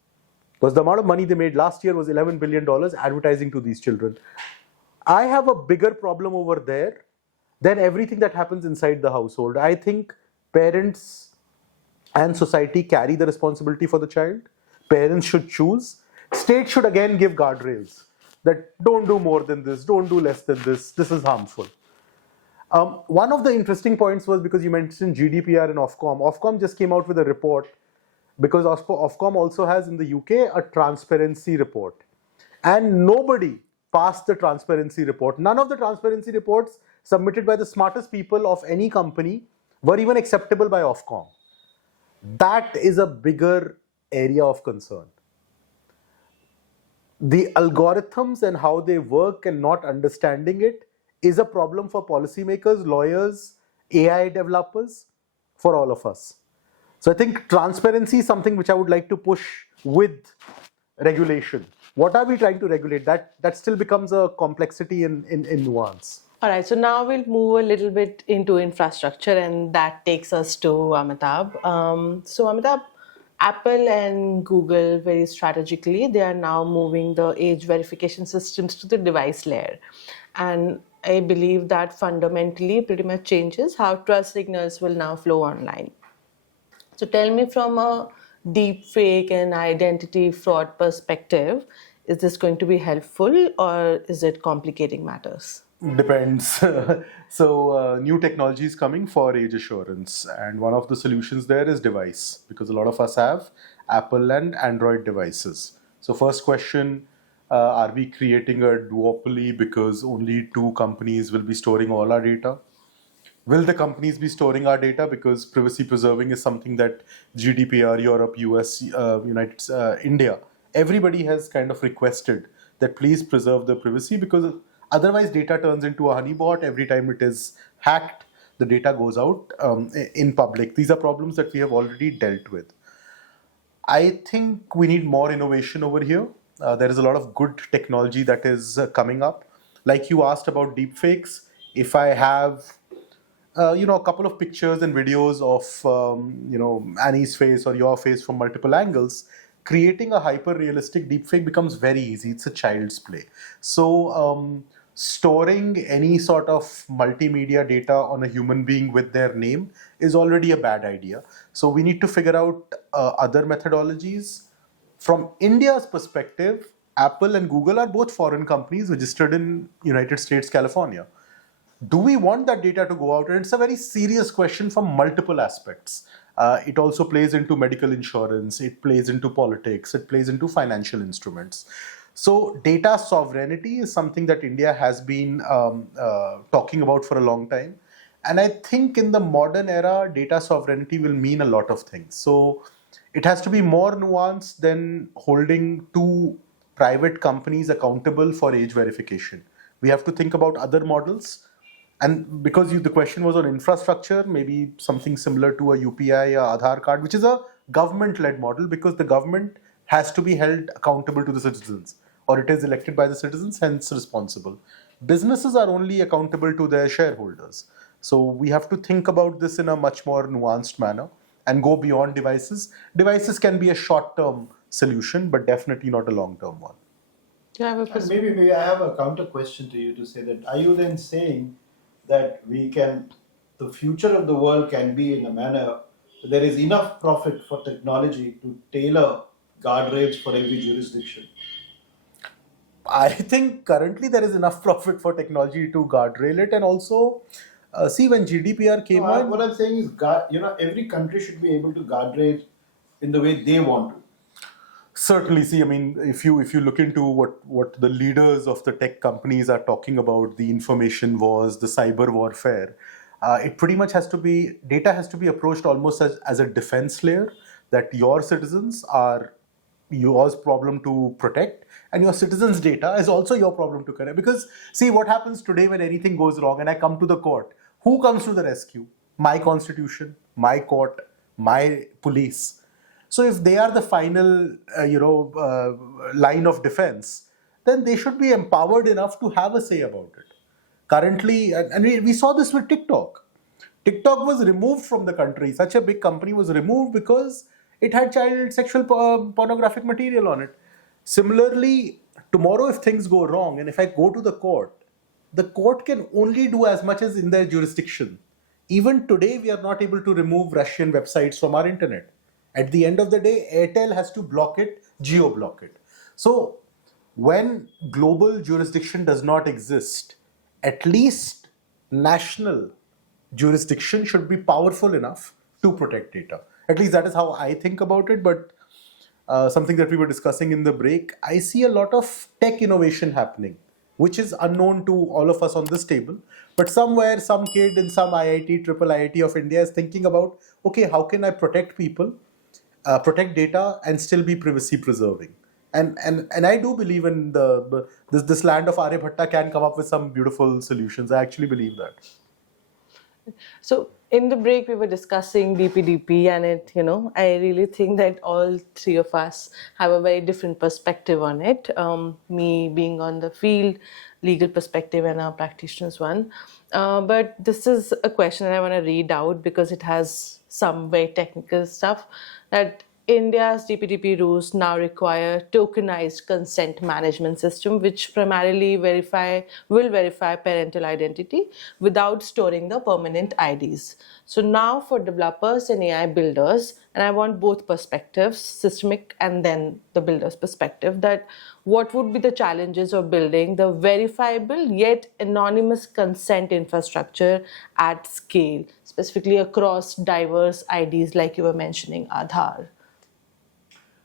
Because the amount of money they made last year was $11 billion advertising to these children. I have a bigger problem over there than everything that happens inside the household. I think parents and society carry the responsibility for the child. Parents should choose. State should again give guardrails that don't do more than this, don't do less than this is harmful. One of the interesting points was, because you mentioned GDPR and Ofcom. Ofcom just came out with a report, because Ofcom also has in the UK a transparency report. And nobody passed the transparency report. None of the transparency reports submitted by the smartest people of any company were even acceptable by Ofcom. That is a bigger area of concern. The algorithms and how they work and not understanding it is a problem for policymakers, lawyers, AI developers, for all of us. So I think transparency is something which I would like to push with regulation. What are we trying to regulate? That still becomes a complexity in nuance. All right, so now we'll move a little bit into infrastructure, and that takes us to Amitabh. So Amitabh, Apple and Google, very strategically, they are now moving the age verification systems to the device layer. And I believe that fundamentally pretty much changes how trust signals will now flow online. So tell me, from a deep fake and identity fraud perspective, is this going to be helpful, or is it complicating matters? Depends. So new technology is coming for age assurance, and one of the solutions there is device, because a lot of us have Apple and Android devices. So first question, are we creating a duopoly because only two companies will be storing all our data? Will the companies be storing our data? Because privacy preserving is something that GDPR, Europe, US, India, everybody has kind of requested that please preserve the privacy, because otherwise data turns into a honeypot. Every time it is hacked, the data goes out in public. These are problems that we have already dealt with. I think we need more innovation over here. There is a lot of good technology that is coming up. Like you asked about deepfakes, if I have a couple of pictures and videos of Annie's face or your face from multiple angles, creating a hyper realistic deepfake becomes very easy. It's a child's play. So storing any sort of multimedia data on a human being with their name is already a bad idea. So we need to figure out other methodologies. From India's perspective, Apple and Google are both foreign companies registered in United States, California. Do we want that data to go out? And it's a very serious question from multiple aspects. It also plays into medical insurance, it plays into politics, it plays into financial instruments. So data sovereignty is something that India has been talking about for a long time. And I think in the modern era, data sovereignty will mean a lot of things. So it has to be more nuanced than holding two private companies accountable for age verification. We have to think about other models. And because the question was on infrastructure, maybe something similar to a UPI, a Aadhaar card, which is a government-led model, because the government has to be held accountable to the citizens, or it is elected by the citizens, hence responsible. Businesses are only accountable to their shareholders. So we have to think about this in a much more nuanced manner and go beyond devices. Devices can be a short-term solution, but definitely not a long-term one. Do you have a And maybe I have a counter question to you to say that, are you then saying that the future of the world can be in a manner there is enough profit for technology to tailor guardrails for every jurisdiction? I think currently there is enough profit for technology to guardrail it, and also see, when GDPR came on. What I'm saying is, every country should be able to guardrail in the way they want to. Certainly, see, I mean, if you look into what the leaders of the tech companies are talking about, the information wars, the cyber warfare, it pretty much data has to be approached almost as a defense layer, that your citizens are yours problem to protect, and your citizens' data is also your problem to correct. Because see, what happens today when anything goes wrong and I come to the court, who comes to the rescue? My constitution, my court, my police. So if they are the final, line of defense, then they should be empowered enough to have a say about it. Currently, and we saw this with TikTok. TikTok was removed from the country. Such a big company was removed because it had child sexual pornographic material on it. Similarly, tomorrow if things go wrong and if I go to the court can only do as much as in their jurisdiction. Even today, we are not able to remove Russian websites from our internet. At the end of the day, Airtel has to block it, geo-block it. So when global jurisdiction does not exist, at least national jurisdiction should be powerful enough to protect data. At least that is how I think about it. But something that we were discussing in the break, I see a lot of tech innovation happening, which is unknown to all of us on this table. But somewhere, some kid in some IIT, triple IIT of India is thinking about, okay, how can I protect people, protect data, and still be privacy preserving? And I do believe in this land of Aryabhatta can come up with some beautiful solutions. I actually believe that. So in the break, we were discussing DPDP, and I really think that all three of us have a very different perspective on it. Me being on the field, legal perspective, and our practitioners one. But this is a question that I want to read out because it has some very technical stuff. That India's DPDP rules now require tokenized consent management system, which primarily will verify parental identity without storing the permanent IDs. So now for developers and AI builders, and I want both perspectives, systemic and then the builder's perspective, that what would be the challenges of building the verifiable yet anonymous consent infrastructure at scale, specifically across diverse IDs like you were mentioning, Aadhaar?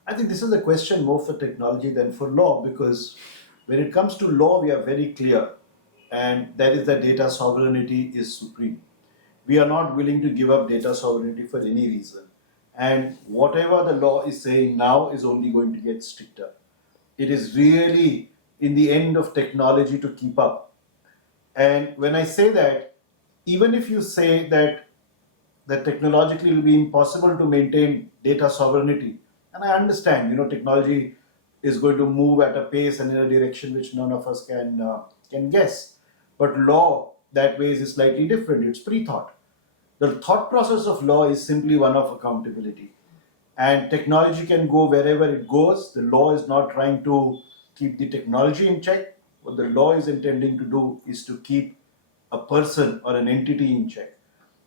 I think this is a question more for technology than for law, because when it comes to law, we are very clear, and that is that data sovereignty is supreme. We are not willing to give up data sovereignty for any reason. And whatever the law is saying now is only going to get stricter. It is really in the end of technology to keep up. And when I say that, even if you say that technologically it will be impossible to maintain data sovereignty, and I understand, technology is going to move at a pace and in a direction which none of us can guess. But law that way is slightly different. It's pre-thought. The thought process of law is simply one of accountability. And technology can go wherever it goes. The law is not trying to keep the technology in check. What the law is intending to do is to keep a person or an entity in check.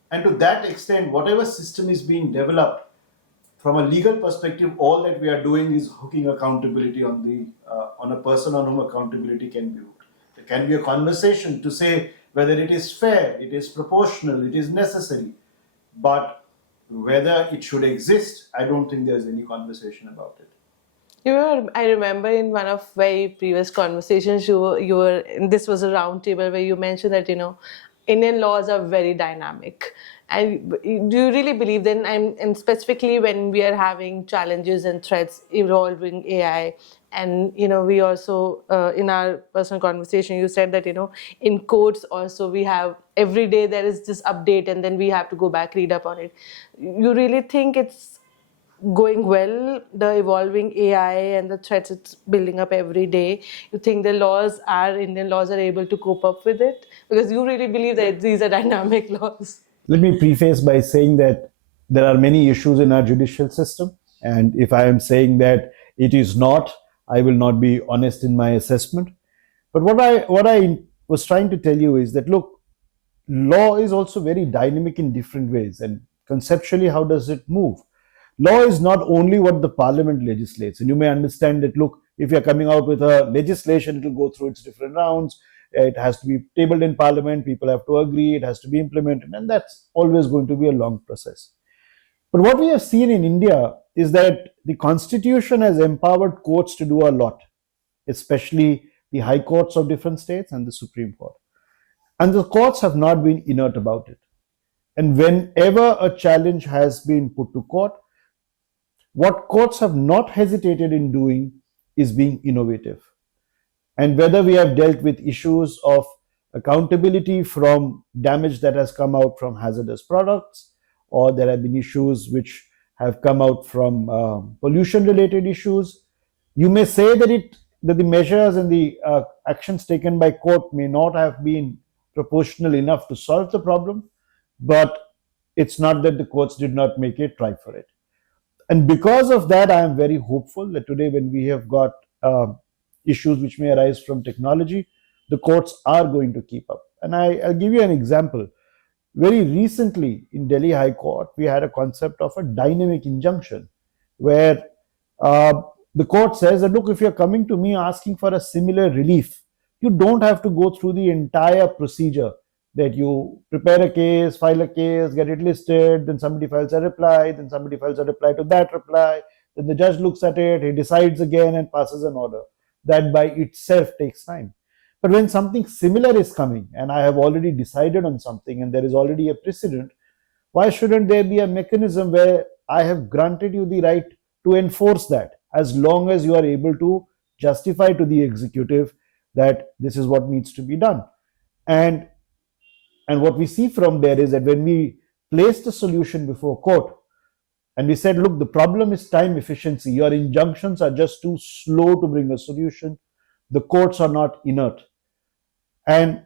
And to that extent, whatever system is being developed, from a legal perspective, all that we are doing is hooking accountability on a person on whom accountability can be hooked. There can be a conversation to say whether it is fair, it is proportional, it is necessary, but whether it should exist, I don't think there is any conversation about it. I remember in one of very previous conversations, this was a round table where you mentioned that, Indian laws are very dynamic. And do you really believe then, and specifically when we are having challenges and threats involving AI, and, we also, in our personal conversation, you said that, in courts also we have, every day there is this update and then we have to go back, read up on it. You really think it's going well, the evolving AI and the threats it's building up every day? You think Indian laws are able to cope up with it? Because you really believe that these are dynamic laws. Let me preface by saying that there are many issues in our judicial system. And if I am saying that it is not, I will not be honest in my assessment. But what I was trying to tell you is that, look, law is also very dynamic in different ways. And conceptually, how does it move? Law is not only what the parliament legislates. And you may understand that, look, if you're coming out with a legislation, it will go through its different rounds. It has to be tabled in parliament. People have to agree. It has to be implemented. And that's always going to be a long process. But what we have seen in India is that the constitution has empowered courts to do a lot, especially the high courts of different states and the Supreme Court. And the courts have not been inert about it. And whenever a challenge has been put to court, what courts have not hesitated in doing is being innovative. And whether we have dealt with issues of accountability from damage that has come out from hazardous products, or there have been issues which have come out from pollution-related issues, you may say that the measures and the actions taken by court may not have been proportional enough to solve the problem, but it's not that the courts did not make a try for it. And because of that, I am very hopeful that today, when we have got issues which may arise from technology, the courts are going to keep up. And I'll give you an example. Very recently in Delhi High Court, we had a concept of a dynamic injunction, where the court says that, look, if you're coming to me asking for a similar relief, you don't have to go through the entire procedure that you prepare a case, file a case, get it listed, then somebody files a reply, then somebody files a reply to that reply, then the judge looks at it, he decides again and passes an order. That by itself takes time. But when something similar is coming, and I have already decided on something and there is already a precedent, why shouldn't there be a mechanism where I have granted you the right to enforce that, as long as you are able to justify to the executive that this is what needs to be done? And what we see from there is that when we placed the solution before court and we said, look, the problem is time efficiency, your injunctions are just too slow to bring a solution, the courts are not inert. And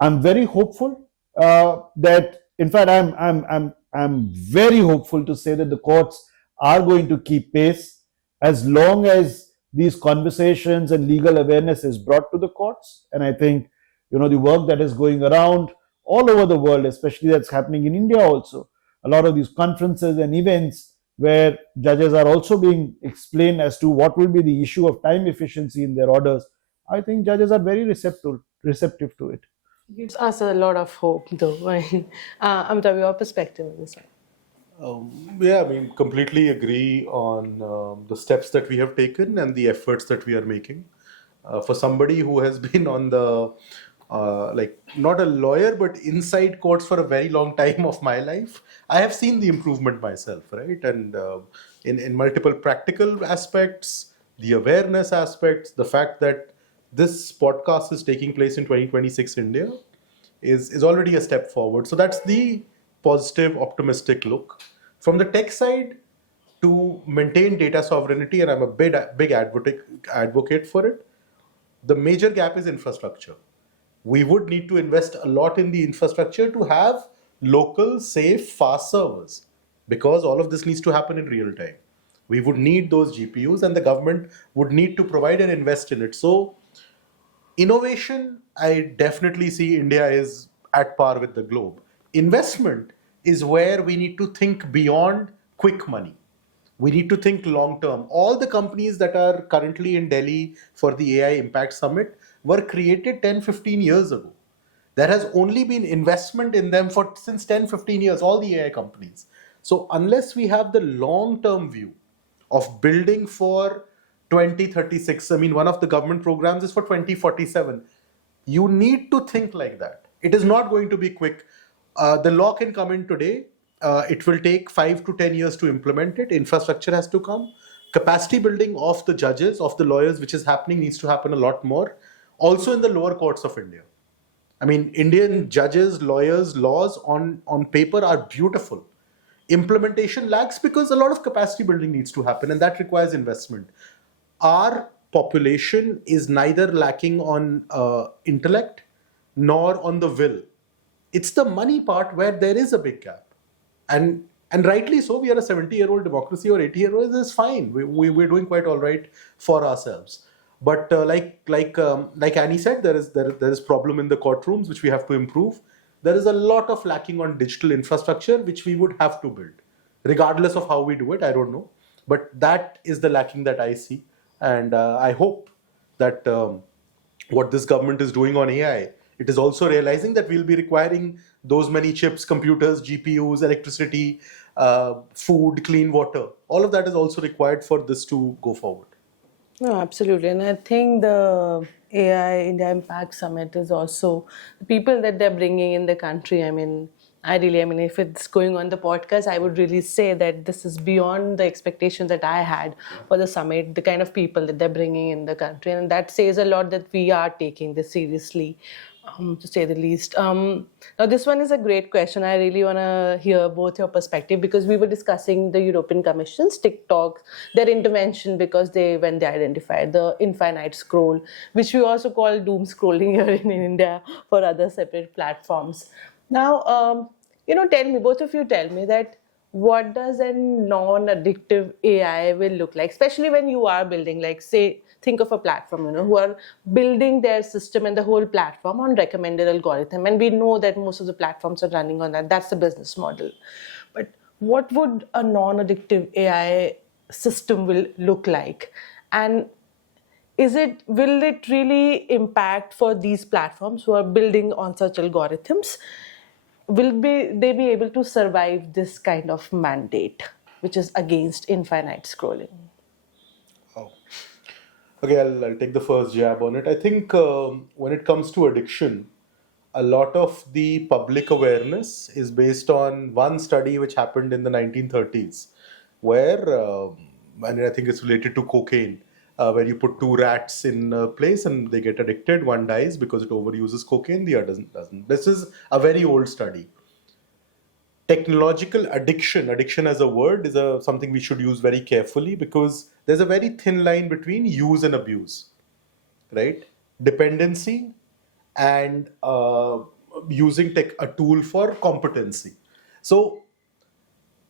I'm very hopeful that, in fact, I'm very hopeful to say that the courts are going to keep pace as long as these conversations and legal awareness is brought to the courts. And I think, the work that is going around all over the world, especially that's happening in India also, a lot of these conferences and events where judges are also being explained as to what will be the issue of time efficiency in their orders, I think judges are very receptive to it. Gives us a lot of hope, though. Amitabh, your perspective on this one? Yeah, I mean, completely agree on the steps that we have taken and the efforts that we are making. For somebody who has been on the, like, not a lawyer, but inside courts for a very long time of my life, I have seen the improvement myself, right? And in multiple practical aspects, the awareness aspects, the fact that this podcast is taking place in 2026 India is already a step forward. So that's the positive, optimistic look. From the tech side, to maintain data sovereignty, and I'm a big advocate for it, the major gap is infrastructure. We would need to invest a lot in the infrastructure to have local, safe, fast servers, because all of this needs to happen in real time. We would need those GPUs, and the government would need to provide and invest in it. So innovation, I definitely see India is at par with the globe. Investment is where we need to think beyond quick money. We need to think long term. All the companies that are currently in Delhi for the AI Impact Summit were created 10, 15 years ago. There has only been investment in them for since 10, 15 years, all the AI companies. So unless we have the long term view of building for 2036, I mean, one of the government programs is for 2047. You need to think like that. It is not going to be quick. The law can come in today. It will take 5 to 10 years to implement it. Infrastructure has to come. Capacity building of the judges, of the lawyers, which is happening, needs to happen a lot more. Also in the lower courts of India. I mean, Indian judges, lawyers, laws on paper are beautiful. Implementation lags because a lot of capacity building needs to happen, and that requires investment. Our population is neither lacking on intellect nor on the will. It's the money part where there is a big gap. And rightly so. We are a 70-year-old democracy, or 80-year-old is fine. We're doing quite all right for ourselves. But like Annie said, there is problem in the courtrooms which we have to improve. There is a lot of lacking on digital infrastructure which we would have to build, regardless of how we do it. I don't know, but that is the lacking that I see, and I hope that what this government is doing on AI, it is also realizing that we'll be requiring those many chips, computers, GPUs, electricity, food, clean water. All of that is also required for this to go forward. No, absolutely. And I think the AI India Impact Summit is also the people that they're bringing in the country. I mean, if it's going on the podcast, I would really say that this is beyond the expectations that I had for the summit, the kind of people that they're bringing in the country. And that says a lot that we are taking this seriously, to say the least. Now, this one is a great question. I really want to hear both your perspective, because we were discussing the European Commission's TikTok, their intervention, because when they identified the infinite scroll, which we also call doom scrolling here in India for other separate platforms. Now, both of you tell me that what does a non-addictive AI will look like, especially when you are building, like, say, think of a platform, who are building their system and the whole platform on recommended algorithm. And we know that most of the platforms are running on that. That's the business model. But what would a non-addictive AI system will look like? And will it really impact for these platforms who are building on such algorithms? Will they be able to survive this kind of mandate, which is against infinite scrolling? Oh. Okay, I'll take the first jab on it. I think when it comes to addiction, a lot of the public awareness is based on one study which happened in the 1930s, where, and I think it's related to cocaine, where you put two rats in a place and they get addicted. One dies because it overuses cocaine, the other doesn't. This is a very old study. Technological addiction as a word is something we should use very carefully, because there's a very thin line between use and abuse, right? Dependency and using a tool for competency. So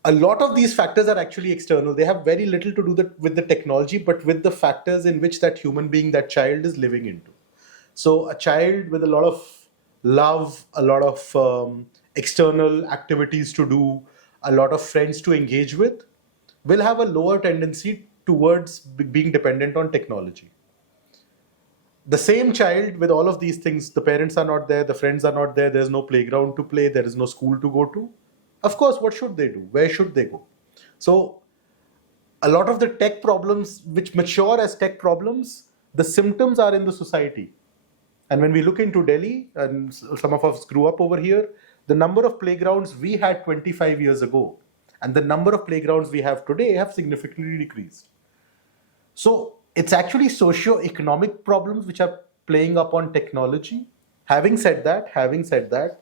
a lot of these factors are actually external. They have very little to do with the technology, but with the factors in which that human being, that child, is living into. So a child with a lot of love, a lot of external activities to do, a lot of friends to engage with, will have a lower tendency towards being dependent on technology. The same child with all of these things, the parents are not there, the friends are not there, there's no playground to play, there is no school to go to, Of course, what should they do? Where should they go? So a lot of the tech problems which mature as tech problems, the symptoms are in the society. And when we look into Delhi, and some of us grew up over here, the number of playgrounds we had 25 years ago and the number of playgrounds we have today have significantly decreased. So it's actually socio-economic problems which are playing up on technology. Having said that,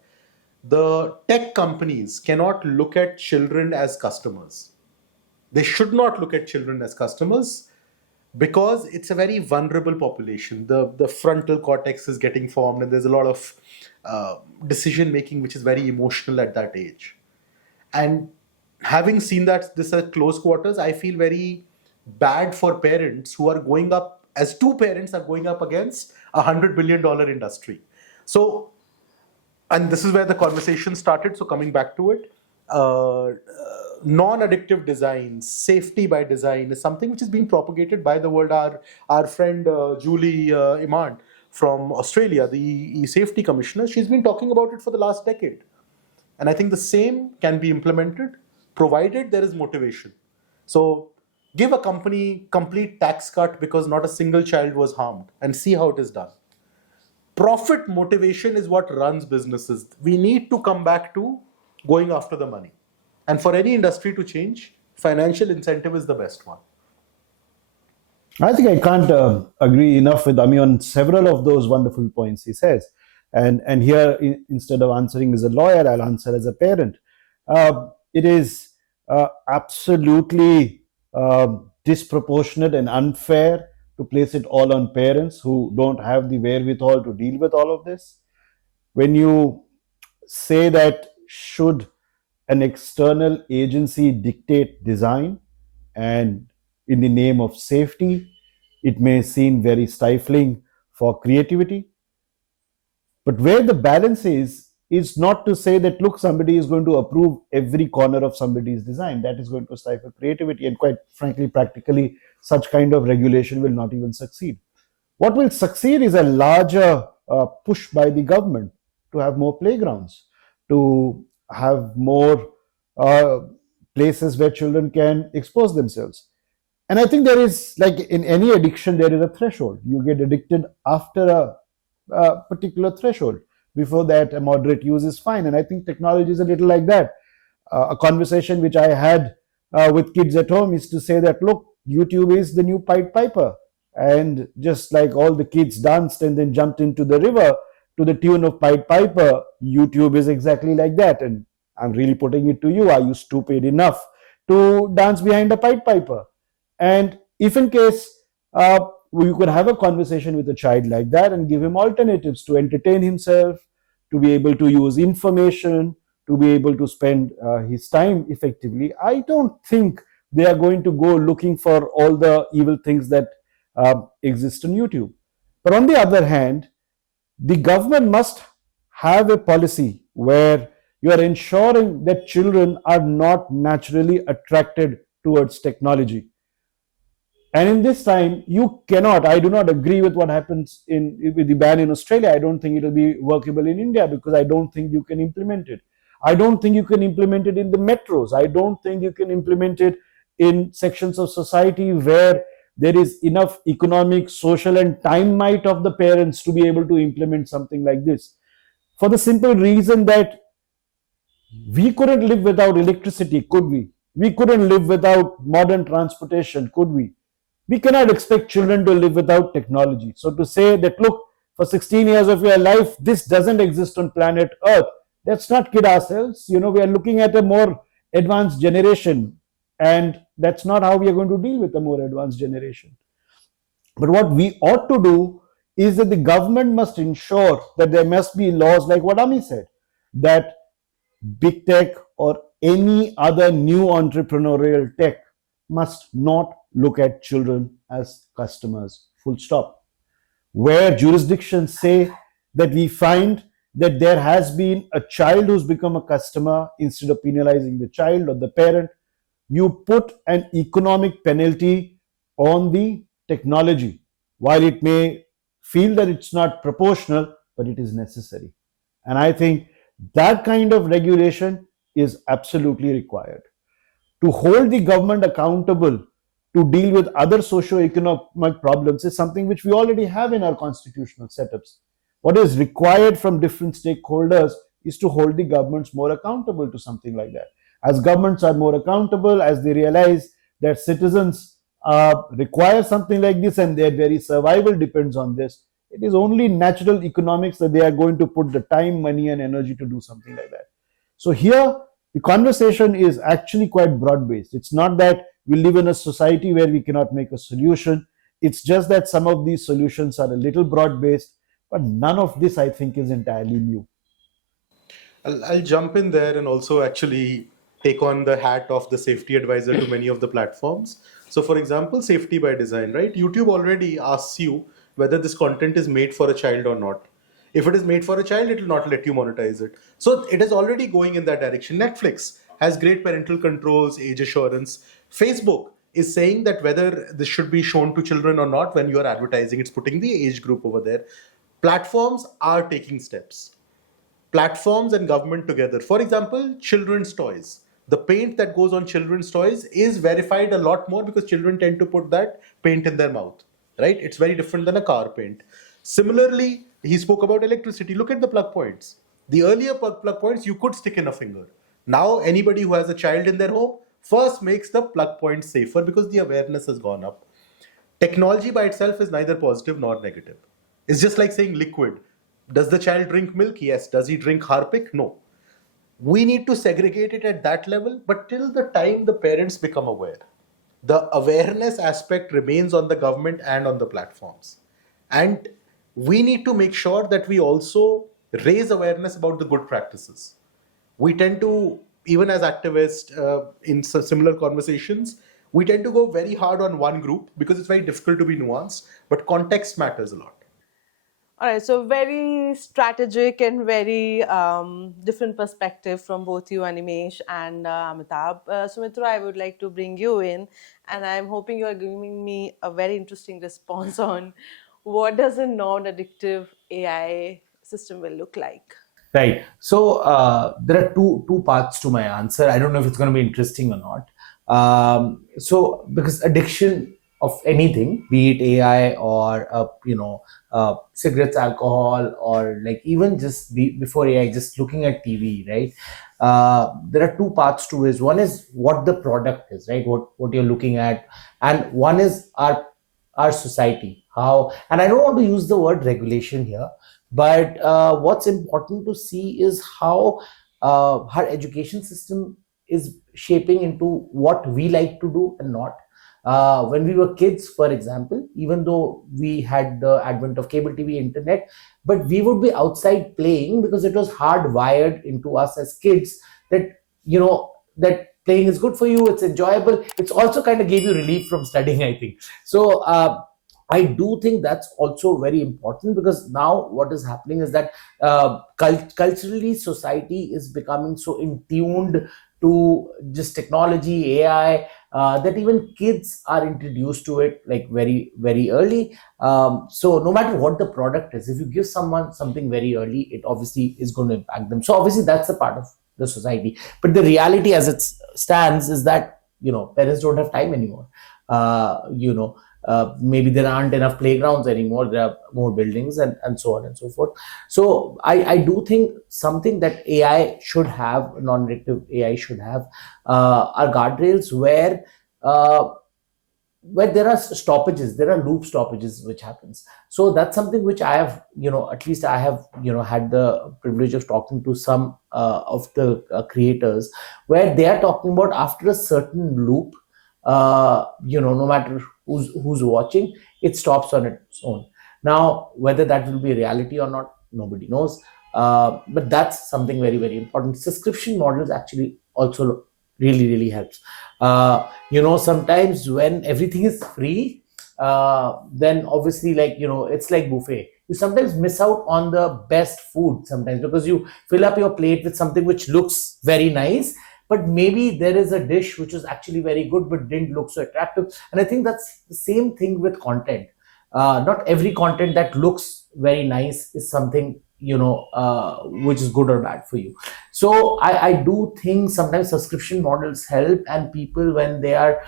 the tech companies cannot look at children as customers. They should not look at children as customers because it's a very vulnerable population. The frontal cortex is getting formed and there's a lot of decision making which is very emotional at that age. And having seen that this at close quarters, I feel very bad for parents who are going up, as two parents are going up against $100 billion industry. So, and this is where the conversation started. So coming back to it, non-addictive design, safety by design is something which is being propagated by the world. Our friend Julie Imand from Australia, the e-safety commissioner, she's been talking about it for the last decade. And I think the same can be implemented provided there is motivation. So give a company complete tax cut because not a single child was harmed and see how it is done. Profit motivation is what runs businesses. We need to come back to going after the money. And for any industry to change, financial incentive is the best one. I think I can't agree enough with Ami on several of those wonderful points he says. And here, instead of answering as a lawyer, I'll answer as a parent. It is absolutely disproportionate and unfair to place it all on parents who don't have the wherewithal to deal with all of this. When you say that should an external agency dictate design and in the name of safety, it may seem very stifling for creativity. But where the balance is not to say that, look, somebody is going to approve every corner of somebody's design. That is going to stifle creativity. And quite frankly, practically, such kind of regulation will not even succeed. What will succeed is a larger push by the government to have more playgrounds, to have more places where children can expose themselves. And I think there is, like in any addiction, there is a threshold. You get addicted after a particular threshold. Before that, a moderate use is fine. And I think technology is a little like that. A conversation which I had with kids at home is to say that, look, YouTube is the new Pied Piper. And just like all the kids danced and then jumped into the river to the tune of Pied Piper, YouTube is exactly like that. And I'm really putting it to you, are you stupid enough to dance behind a Pied Piper? And if in case you could have a conversation with a child like that and give him alternatives to entertain himself, to be able to use information, to be able to spend his time effectively, I don't think they are going to go looking for all the evil things that exist on YouTube. But on the other hand, the government must have a policy where you are ensuring that children are not naturally attracted towards technology. And in this time, you cannot, I do not agree with what happens with the ban in Australia. I don't think it will be workable in India because I don't think you can implement it. I don't think you can implement it in the metros. I don't think you can implement it in sections of society where there is enough economic, social, and time might of the parents to be able to implement something like this. For the simple reason that we couldn't live without electricity, could we? We couldn't live without modern transportation, could we? We cannot expect children to live without technology. So to say that, look, for 16 years of your life, this doesn't exist on planet Earth, let's not kid ourselves. We are looking at a more advanced generation, and that's not how we are going to deal with a more advanced generation. But what we ought to do is that the government must ensure that there must be laws like what Ami said, that big tech or any other new entrepreneurial tech must not look at children as customers, full stop. Where jurisdictions say that we find that there has been a child who's become a customer, instead of penalizing the child or the parent, you put an economic penalty on the technology. While it may feel that it's not proportional, but it is necessary. And I think that kind of regulation is absolutely required. To hold the government accountable to deal with other socio-economic problems is something which we already have in our constitutional setups. What is required from different stakeholders is to hold the governments more accountable to something like that. As governments are more accountable, as they realize that citizens require something like this and their very survival depends on this, it is only natural economics that they are going to put the time, money, and energy to do something like that. So here, the conversation is actually quite broad-based. It's not that we live in a society where we cannot make a solution. It's just that some of these solutions are a little broad-based, but none of this, I think, is entirely new. I'll jump in there and also actually take on the hat of the safety advisor to many of the platforms. So, for example, safety by design, right? YouTube already asks you whether this content is made for a child or not. If it is made for a child, it will not let you monetize it. So, it is already going in that direction. Netflix has great parental controls, age assurance. Facebook is saying that whether this should be shown to children or not when you are advertising, it's putting the age group over there. Platforms are taking steps. Platforms and government together. For example, children's toys. The paint that goes on children's toys is verified a lot more because children tend to put that paint in their mouth, right? It's very different than a car paint. Similarly, he spoke about electricity. Look at the plug points. The earlier plug points you could stick in a finger. Now, anybody who has a child in their home first makes the plug point safer because the awareness has gone up. Technology by itself is neither positive nor negative. It's just like saying liquid. Does the child drink milk? Yes. Does he drink Harpic? No. We need to segregate it at that level, but till the time the parents become aware, the awareness aspect remains on the government and on the platforms. And we need to make sure that we also raise awareness about the good practices. We tend to, even as activists in similar conversations, we tend to go very hard on one group because it's very difficult to be nuanced, but context matters a lot. All right, so very strategic and very different perspective from both you, Animesh and Amitabh. Sumitra, I would like to bring you in, and I'm hoping you are giving me a very interesting response on what does a non-addictive AI system will look like. Right. So there are two parts to my answer. I don't know if it's going to be interesting or not. So because addiction of anything, be it AI or cigarettes, alcohol, or like even just before AI, just looking at TV, right? There are two parts to it. One is what the product is, right? What you're looking at, and one is our society. How, and I don't want to use the word regulation here, but what's important to see is how our education system is shaping into what we like to do and not. When we were kids, for example, even though we had the advent of cable TV, internet, but we would be outside playing because it was hardwired into us as kids that, that playing is good for you, it's enjoyable. It's also kind of gave you relief from studying, I think. So I do think that's also very important because now what is happening is that culturally society is becoming so in tuned to just technology, AI, that even kids are introduced to it like very, very early. So no matter what the product is, if you give someone something very early, it obviously is going to impact them. So obviously that's a part of the society. But the reality as it stands is that, parents don't have time anymore. Maybe there aren't enough playgrounds anymore. There are more buildings and so on and so forth. So I do think something that AI should have, non-addictive AI should have, are guardrails where there are stoppages, there are loop stoppages which happens. So that's something which I have, at least I have, had the privilege of talking to some of the creators where they are talking about after a certain loop, no matter who's watching, it stops on its own. Now, whether that will be a reality or not, nobody knows. But that's something very, very important. Subscription models actually also really, really helps. Sometimes when everything is free, then obviously it's like buffet. You sometimes miss out on the best food sometimes because you fill up your plate with something which looks very nice, but maybe there is a dish which was actually very good but didn't look so attractive. And I think that's the same thing with content. Not every content that looks very nice is something which is good or bad for you. So I do think sometimes subscription models help, and people, when they are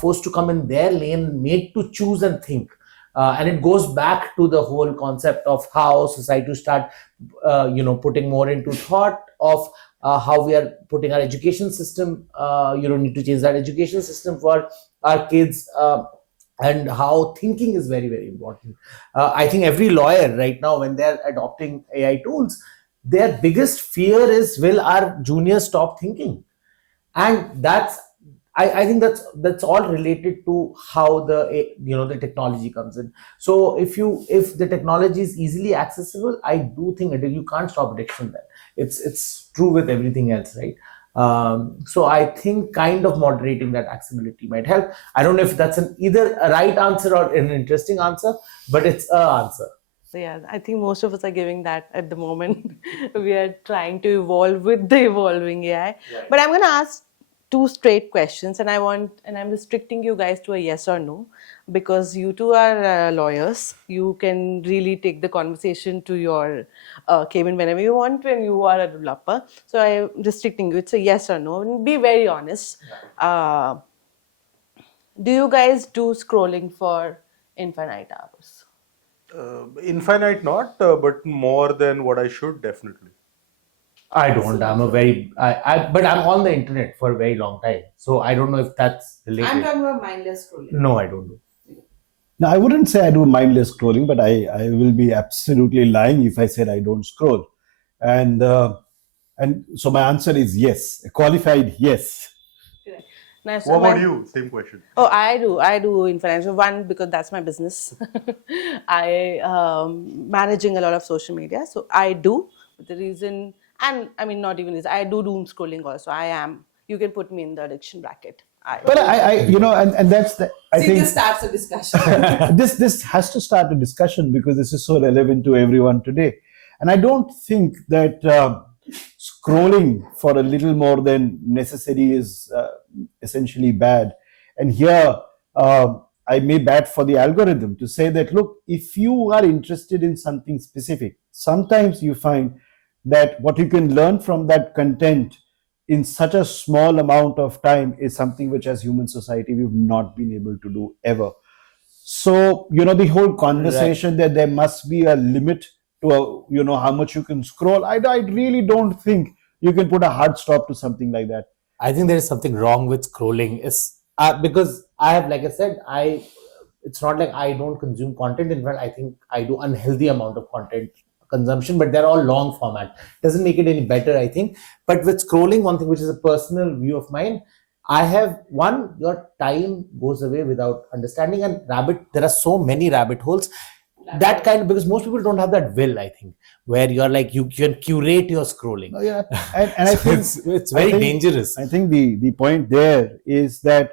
forced to come in their lane, made to choose and think. And it goes back to the whole concept of how society start, putting more into thought of how we are putting our education system. You don't need to change that education system for our kids. And how thinking is very, very important. I think every lawyer right now, when they're adopting AI tools, their biggest fear is, will our juniors stop thinking? And I think that's all related to how the technology comes in. So if the technology is easily accessible, I do think you can't stop addiction there. It's true with everything else, right? So I think kind of moderating that accessibility might help. I don't know if that's either a right answer or an interesting answer, but it's an answer. So yeah, I think most of us are giving that at the moment. We are trying to evolve with the evolving AI. Right. But I'm going to ask two straight questions, and I'm restricting you guys to a yes or no, because you two are lawyers. You can really take the conversation to your cabin whenever you want when you are a developer. So I'm restricting you. It's a yes or no. And be very honest. Do you guys do scrolling for infinite hours? Infinite not, but more than what I should, definitely. I don't. I'm but I'm on the internet for a very long time. So I don't know if that's related. I'm talking about mindless scrolling. No, I don't do. Now, I wouldn't say I do mindless scrolling, but I will be absolutely lying if I said I don't scroll. And so my answer is yes, a qualified yes. Nice. What about you? Same question. Oh, I do in financial. One, because that's my business. I managing a lot of social media, so I do. But the reason, and I mean, not even this, I do doom scrolling also. You can put me in the addiction bracket. But and that's the, I think this starts a discussion. this has to start a discussion because this is so relevant to everyone today. And I don't think that scrolling for a little more than necessary is essentially bad. And here I may bat for the algorithm to say that, look, if you are interested in something specific, sometimes you find that what you can learn from that content in such a small amount of time is something which as human society we've not been able to do ever. So, the whole conversation that there must be a limit to, how much you can scroll, I really don't think you can put a hard stop to something like that. I think there is something wrong with scrolling. Because I have, like I said, it's not like I don't consume content. In fact, I think I do unhealthy amount of content consumption, but they're all long format. Doesn't make it any better, I think. But with scrolling, one thing which is a personal view of mine, your time goes away without understanding, and there are so many rabbit holes. That kind of, because most people don't have that will, I think, where you're like, you can curate your scrolling. Oh, yeah. And I think it's very dangerous. I think the point there is that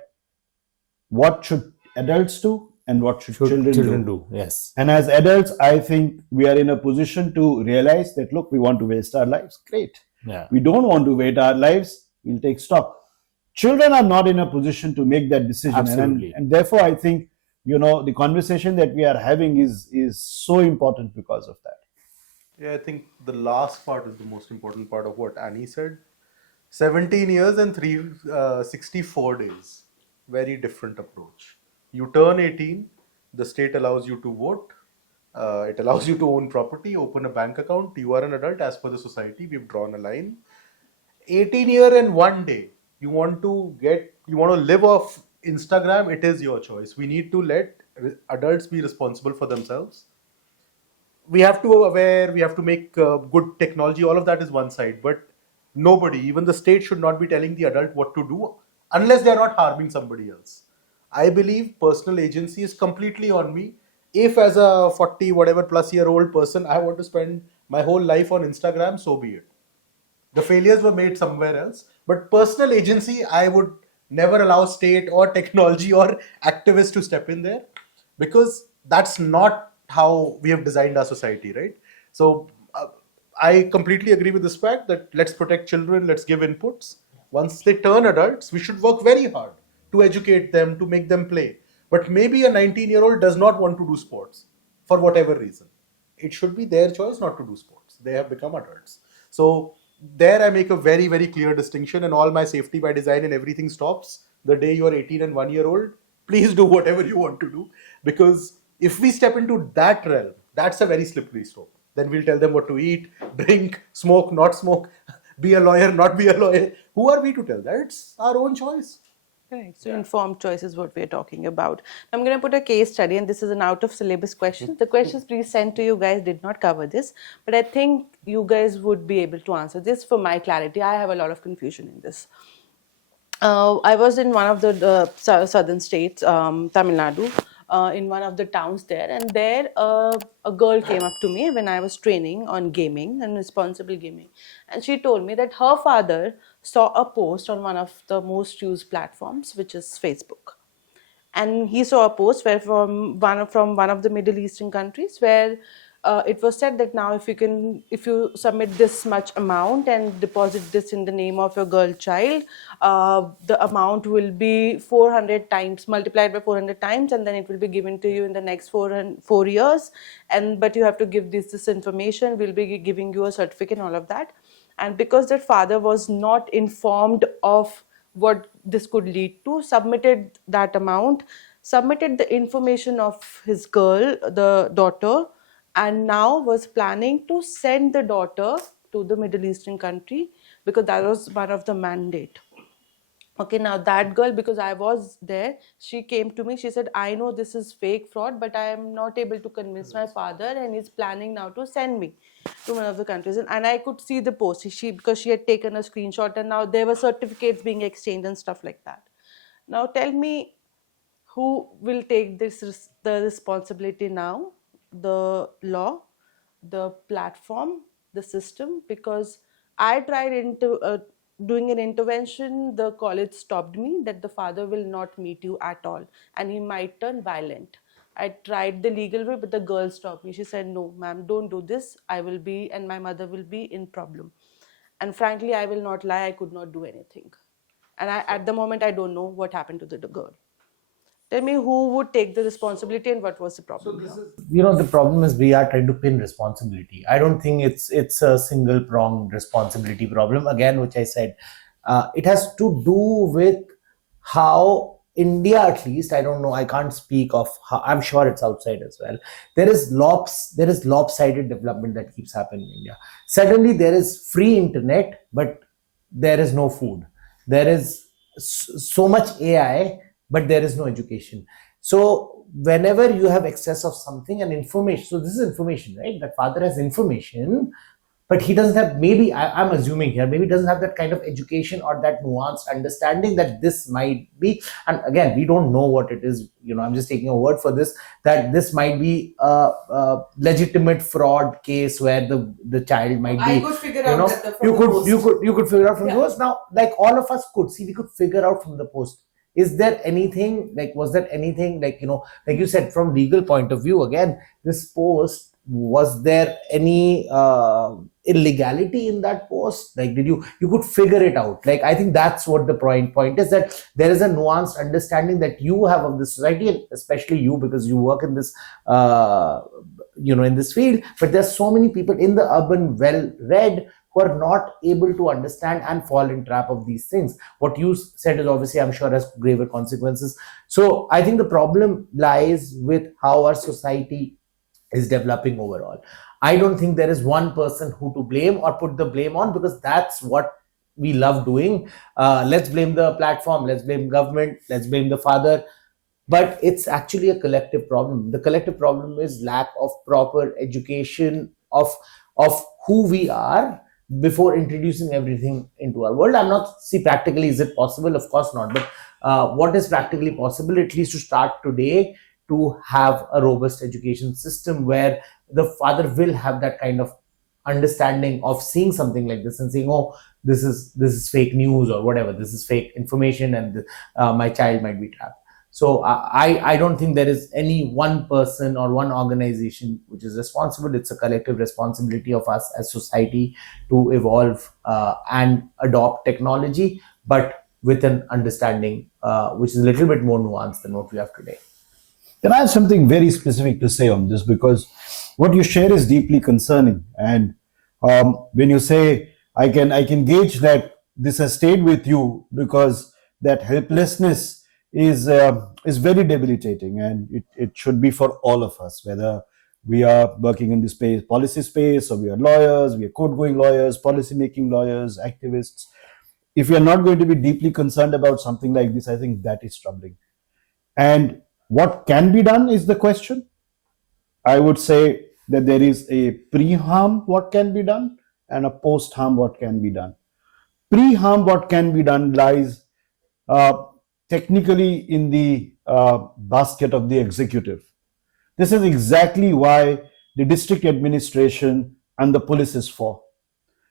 what should adults do and what should children do? Yes. And as adults, I think we are in a position to realize that, look, we want to waste our lives. Great. Yeah. We don't want to waste our lives. We'll take stock. Children are not in a position to make that decision. Absolutely. And therefore, I think, the conversation that we are having is so important because of that. Yeah, I think the last part is the most important part of what Annie said. 17 years and 364 days. Very different approach. You turn 18, the state allows you to vote. It allows you to own property, open a bank account. You are an adult as per the society. We've drawn a line. 18 years and 1 day. You want to live off Instagram, it is your choice. We need to let adults be responsible for themselves. We have to be aware, we have to make good technology, all of that is one side. But nobody, even the state, should not be telling the adult what to do unless they are not harming somebody else. I believe personal agency is completely on me. If as a 40 whatever plus year old person, I want to spend my whole life on Instagram, so be it. The failures were made somewhere else. But personal agency, I would never allow state or technology or activists to step in there, because that's not how we have designed our society, right? So I completely agree with this fact that let's protect children, let's give inputs. Once they turn adults, we should work very hard to educate them, to make them play. But maybe a 19-year-old does not want to do sports for whatever reason. It should be their choice not to do sports. adults. They have become adults. So there I make a very, very clear distinction, and all my safety by design and everything stops the day you are 18 and 1 year old. Please do whatever you want to do, because if we step into that realm, that's a very slippery slope. Then we'll tell them what to eat, drink, smoke, not smoke, be a lawyer, not be a lawyer. Who are we to tell that? It's our own choice. Correct. So informed choice is what we're talking about. I'm going to put a case study, and this is an out of syllabus question. The questions please sent to you guys did not cover this, but I think you guys would be able to answer this for my clarity. I have a lot of confusion in this. I was in one of the southern states, Tamil Nadu, in one of the towns there, and there a girl came up to me when I was training on gaming and responsible gaming, and she told me that her father saw a post on one of the most used platforms, which is Facebook, and he saw a post where from one of the Middle Eastern countries where it was said that now if you submit this much amount and deposit this in the name of your girl child, the amount will be 400 times multiplied by 400 times, and then it will be given to you in the next 4 years. But you have to give this information. We'll be giving you a certificate and all of that. And because that father was not informed of what this could lead to, submitted that amount, submitted the information of his girl, the daughter, and now was planning to send the daughter to the Middle Eastern country because that was one of the mandate. Okay, now that girl, because I was there, she came to me, she said, I know this is fake fraud, but I am not able to convince my father, and he's planning now to send me to one of the countries. And I could see the post, because she had taken a screenshot, and now there were certificates being exchanged and stuff like that. Now tell me, who will take the responsibility now? The law, the platform, the system? Because I tried doing an intervention, the college stopped me that the father will not meet you at all and he might turn violent. I tried the legal way, but the girl stopped me. She said, no, ma'am, don't do this. I will be, and my mother will be in problem. And frankly, I will not lie, I could not do anything. And at the moment, I don't know what happened to the girl. Tell me, who would take the responsibility and what was the problem? The problem is we are trying to pin responsibility. I don't think it's a single pronged responsibility problem. Again, which I said, it has to do with how India, at least, I don't know, I can't speak of how, I'm sure it's outside as well. There is lopsided development that keeps happening in India. Suddenly there is free internet, but there is no food. There is so much AI, but there is no education. So whenever you have excess of something and information, so this is information, right? That father has information, but he doesn't have, maybe, I'm assuming here, maybe doesn't have that kind of education or that nuanced understanding that this might be, and again, we don't know what it is, I'm just taking a word for this, that this might be a legitimate fraud case where the child might be, I could figure out that from you could figure out from the post. Now, like all of us could see, we could figure out from the post. Is there anything, was there anything, like you said, from legal point of view, again, this post, was there any illegality in that post? Like, you could figure it out. Like, I think that's what the point is, that there is a nuanced understanding that you have of the society, and especially you, because you work in this, in this field, but there's so many people in the urban well-read who are not able to understand and fall in trap of these things. What you said is obviously, I'm sure, has graver consequences. So I think the problem lies with how our society is developing overall. I don't think there is one person who to blame or put the blame on, because that's what we love doing. Let's blame the platform, let's blame government, let's blame the father. But it's actually a collective problem. The collective problem is lack of proper education of who we are before introducing everything into our world. I'm not, practically, is it possible? Of course not. But what is practically possible, at least to start today, to have a robust education system where the father will have that kind of understanding of seeing something like this and saying, oh, this is fake news or whatever, this is fake information, and my child might be trapped. So I don't think there is any one person or one organization which is responsible. It's a collective responsibility of us as society to evolve and adopt technology, but with an understanding which is a little bit more nuanced than what we have today. Can I have something very specific to say on this? Because what you share is deeply concerning. And When you say, I can gauge that this has stayed with you because that helplessness is very debilitating, and it should be for all of us, whether we are working in the space, policy space, or we are lawyers, we are code going lawyers, policy making lawyers, activists. If we are not going to be deeply concerned about something like this, I think that is troubling. And what can be done is the question. I would say that there is a pre-harm what can be done and a post-harm what can be done. Pre-harm what can be done lies uh, technically in the basket of the executive. This is exactly why the district administration and the police is for.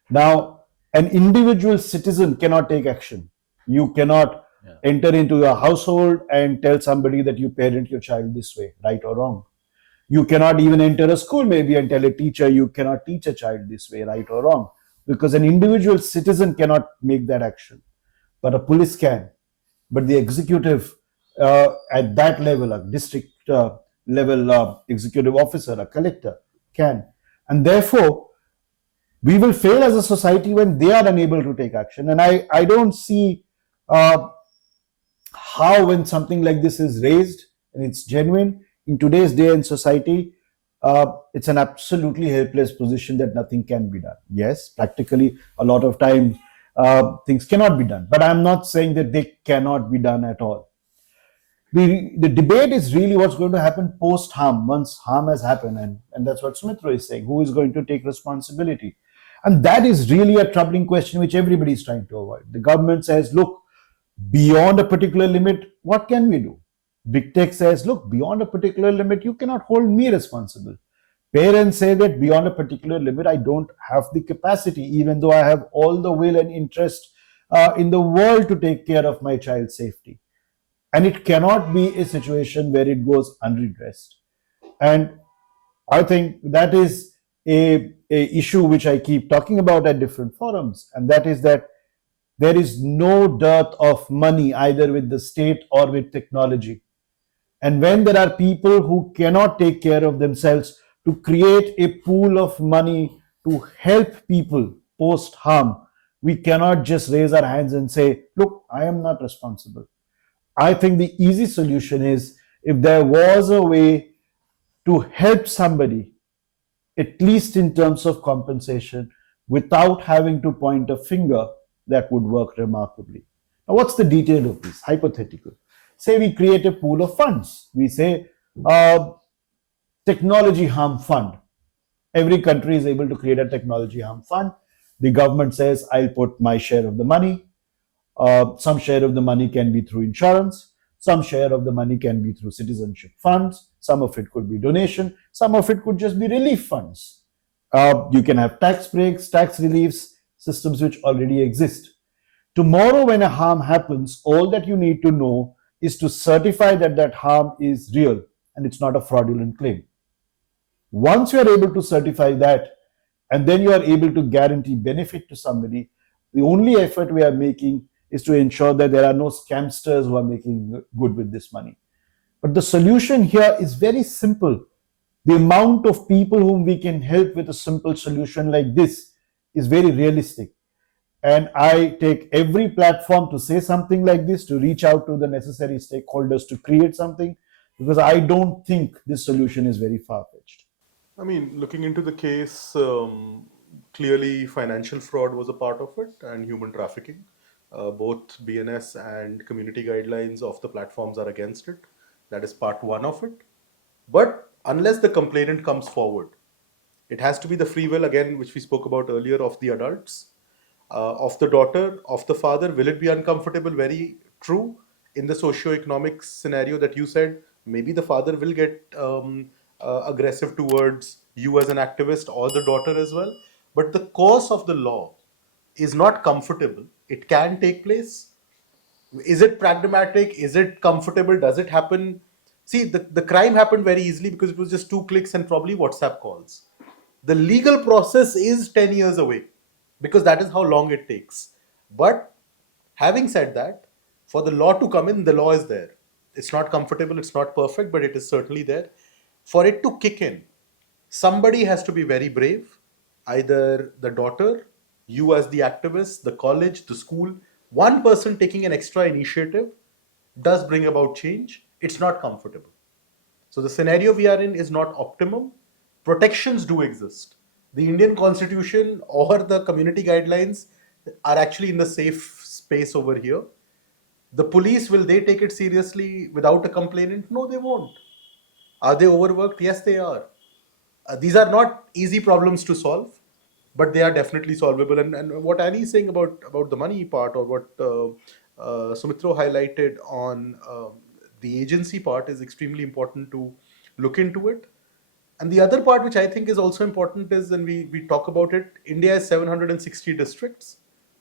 Now, an individual citizen cannot take action. You cannot enter into your household and tell somebody that you parent your child this way, right or wrong. You cannot even enter a school maybe and tell a teacher you cannot teach a child this way, right or wrong, because an individual citizen cannot make that action. But a police can. But the executive at that level, a district level executive officer, a collector can. And therefore, we will fail as a society when they are unable to take action. And I don't see uh, how, when something like this is raised and it's genuine in today's day and society, it's an absolutely helpless position that nothing can be done. Yes, practically a lot of times things cannot be done, but I'm not saying that they cannot be done at all. The debate is really what's going to happen post harm, once harm has happened, and that's what Sumitra is saying. Who is going to take responsibility? And that is really a troubling question which everybody is trying to avoid. The government says, look, beyond a particular limit, what can we do? Big tech says, look, beyond a particular limit, you cannot hold me responsible. Parents say that beyond a particular limit, I don't have the capacity, even though I have all the will and interest in the world to take care of my child's safety. And it cannot be a situation where it goes unredressed. And I think that is a issue which I keep talking about at different forums, and that is that there is no dearth of money either with the state or with technology. And when there are people who cannot take care of themselves, to create a pool of money to help people post harm, we cannot just raise our hands and say, look, I am not responsible. I think the easy solution is, if there was a way to help somebody, at least in terms of compensation, without having to point a finger, that would work remarkably. Now, what's the detail of this? Hypothetical. Say we create a pool of funds. We say, technology harm fund. Every country is able to create a technology harm fund. The government says, I'll put my share of the money. Some share of the money can be through insurance. Some share of the money can be through citizenship funds. Some of it could be donation. Some of it could just be relief funds. You can have tax breaks, tax reliefs, systems which already exist. Tomorrow, when a harm happens, all that you need to know is to certify that that harm is real and it's not a fraudulent claim. Once you are able to certify that, and then you are able to guarantee benefit to somebody, the only effort we are making is to ensure that there are no scamsters who are making good with this money. But the solution here is very simple. The amount of people whom we can help with a simple solution like this is very realistic. And I take every platform to say something like this, to reach out to the necessary stakeholders to create something, because I don't think this solution is very far-fetched. I mean, looking into the case, clearly financial fraud was a part of it, and human trafficking. Both BNS and community guidelines of the platforms are against it. That is part one of it. But unless the complainant comes forward, it has to be the free will, again, which we spoke about earlier, of the adults, of the daughter, of the father. Will it be uncomfortable? Very true. In the socio-economic scenario that you said, maybe the father will get aggressive towards you as an activist, or the daughter as well. But the course of the law is not comfortable. It can take place. Is it pragmatic? Is it comfortable? Does it happen? See, the crime happened very easily because it was just 2 clicks and probably WhatsApp calls. The legal process is 10 years away because that is how long it takes. But having said that, for the law to come in, the law is there. It's not comfortable, it's not perfect, but it is certainly there. For it to kick in, somebody has to be very brave. either the daughter, you as the activist, the college, the school, one person taking an extra initiative does bring about change. It's not comfortable. So the scenario we are in is not optimum. Protections do exist. The Indian constitution or the community guidelines are actually in the safe space over here. The police, will they take it seriously without a complainant? No, they won't. Are they overworked? Yes, they are. These are not easy problems to solve, but they are definitely solvable. And what Annie is saying about the money part, or what Sumitro highlighted on the agency part, is extremely important to look into it. And the other part, which I think is also important, is, and we talk about it, India has 760 districts.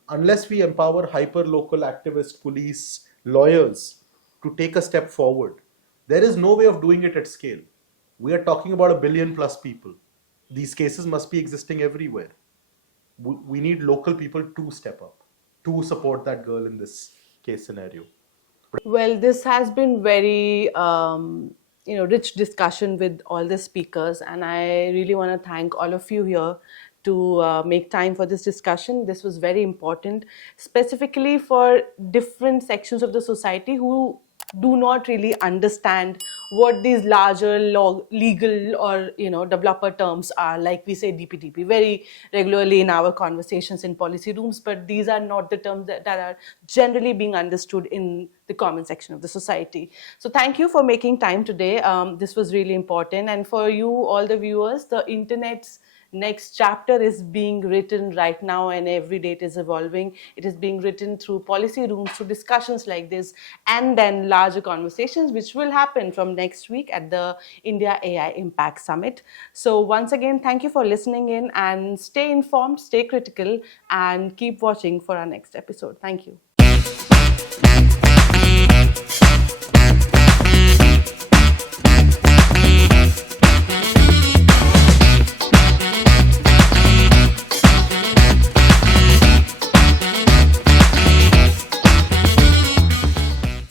Unless we empower hyper local activists, police, lawyers to take a step forward, there is no way of doing it at scale. We are talking about 1 billion+ people. These cases must be existing everywhere. We need local people to step up, to support that girl in this case scenario. Well, this has been very rich discussion with all the speakers, and I really want to thank all of you here to make time for this discussion. This was very important, specifically for different sections of the society who do not really understand what these larger legal or developer terms are, like we say DPDP very regularly in our conversations in policy rooms, but these are not the terms that are generally being understood in the common section of the society. So thank you for making time today. This was really important, and for you all the viewers, the internet's next chapter is being written right now, and every day it is evolving. It is being written through policy rooms, through discussions like this, and then larger conversations which will happen from next week at the India AI Impact Summit. So once again, thank you for listening in, and stay informed, stay critical, and keep watching for our next episode. Thank you.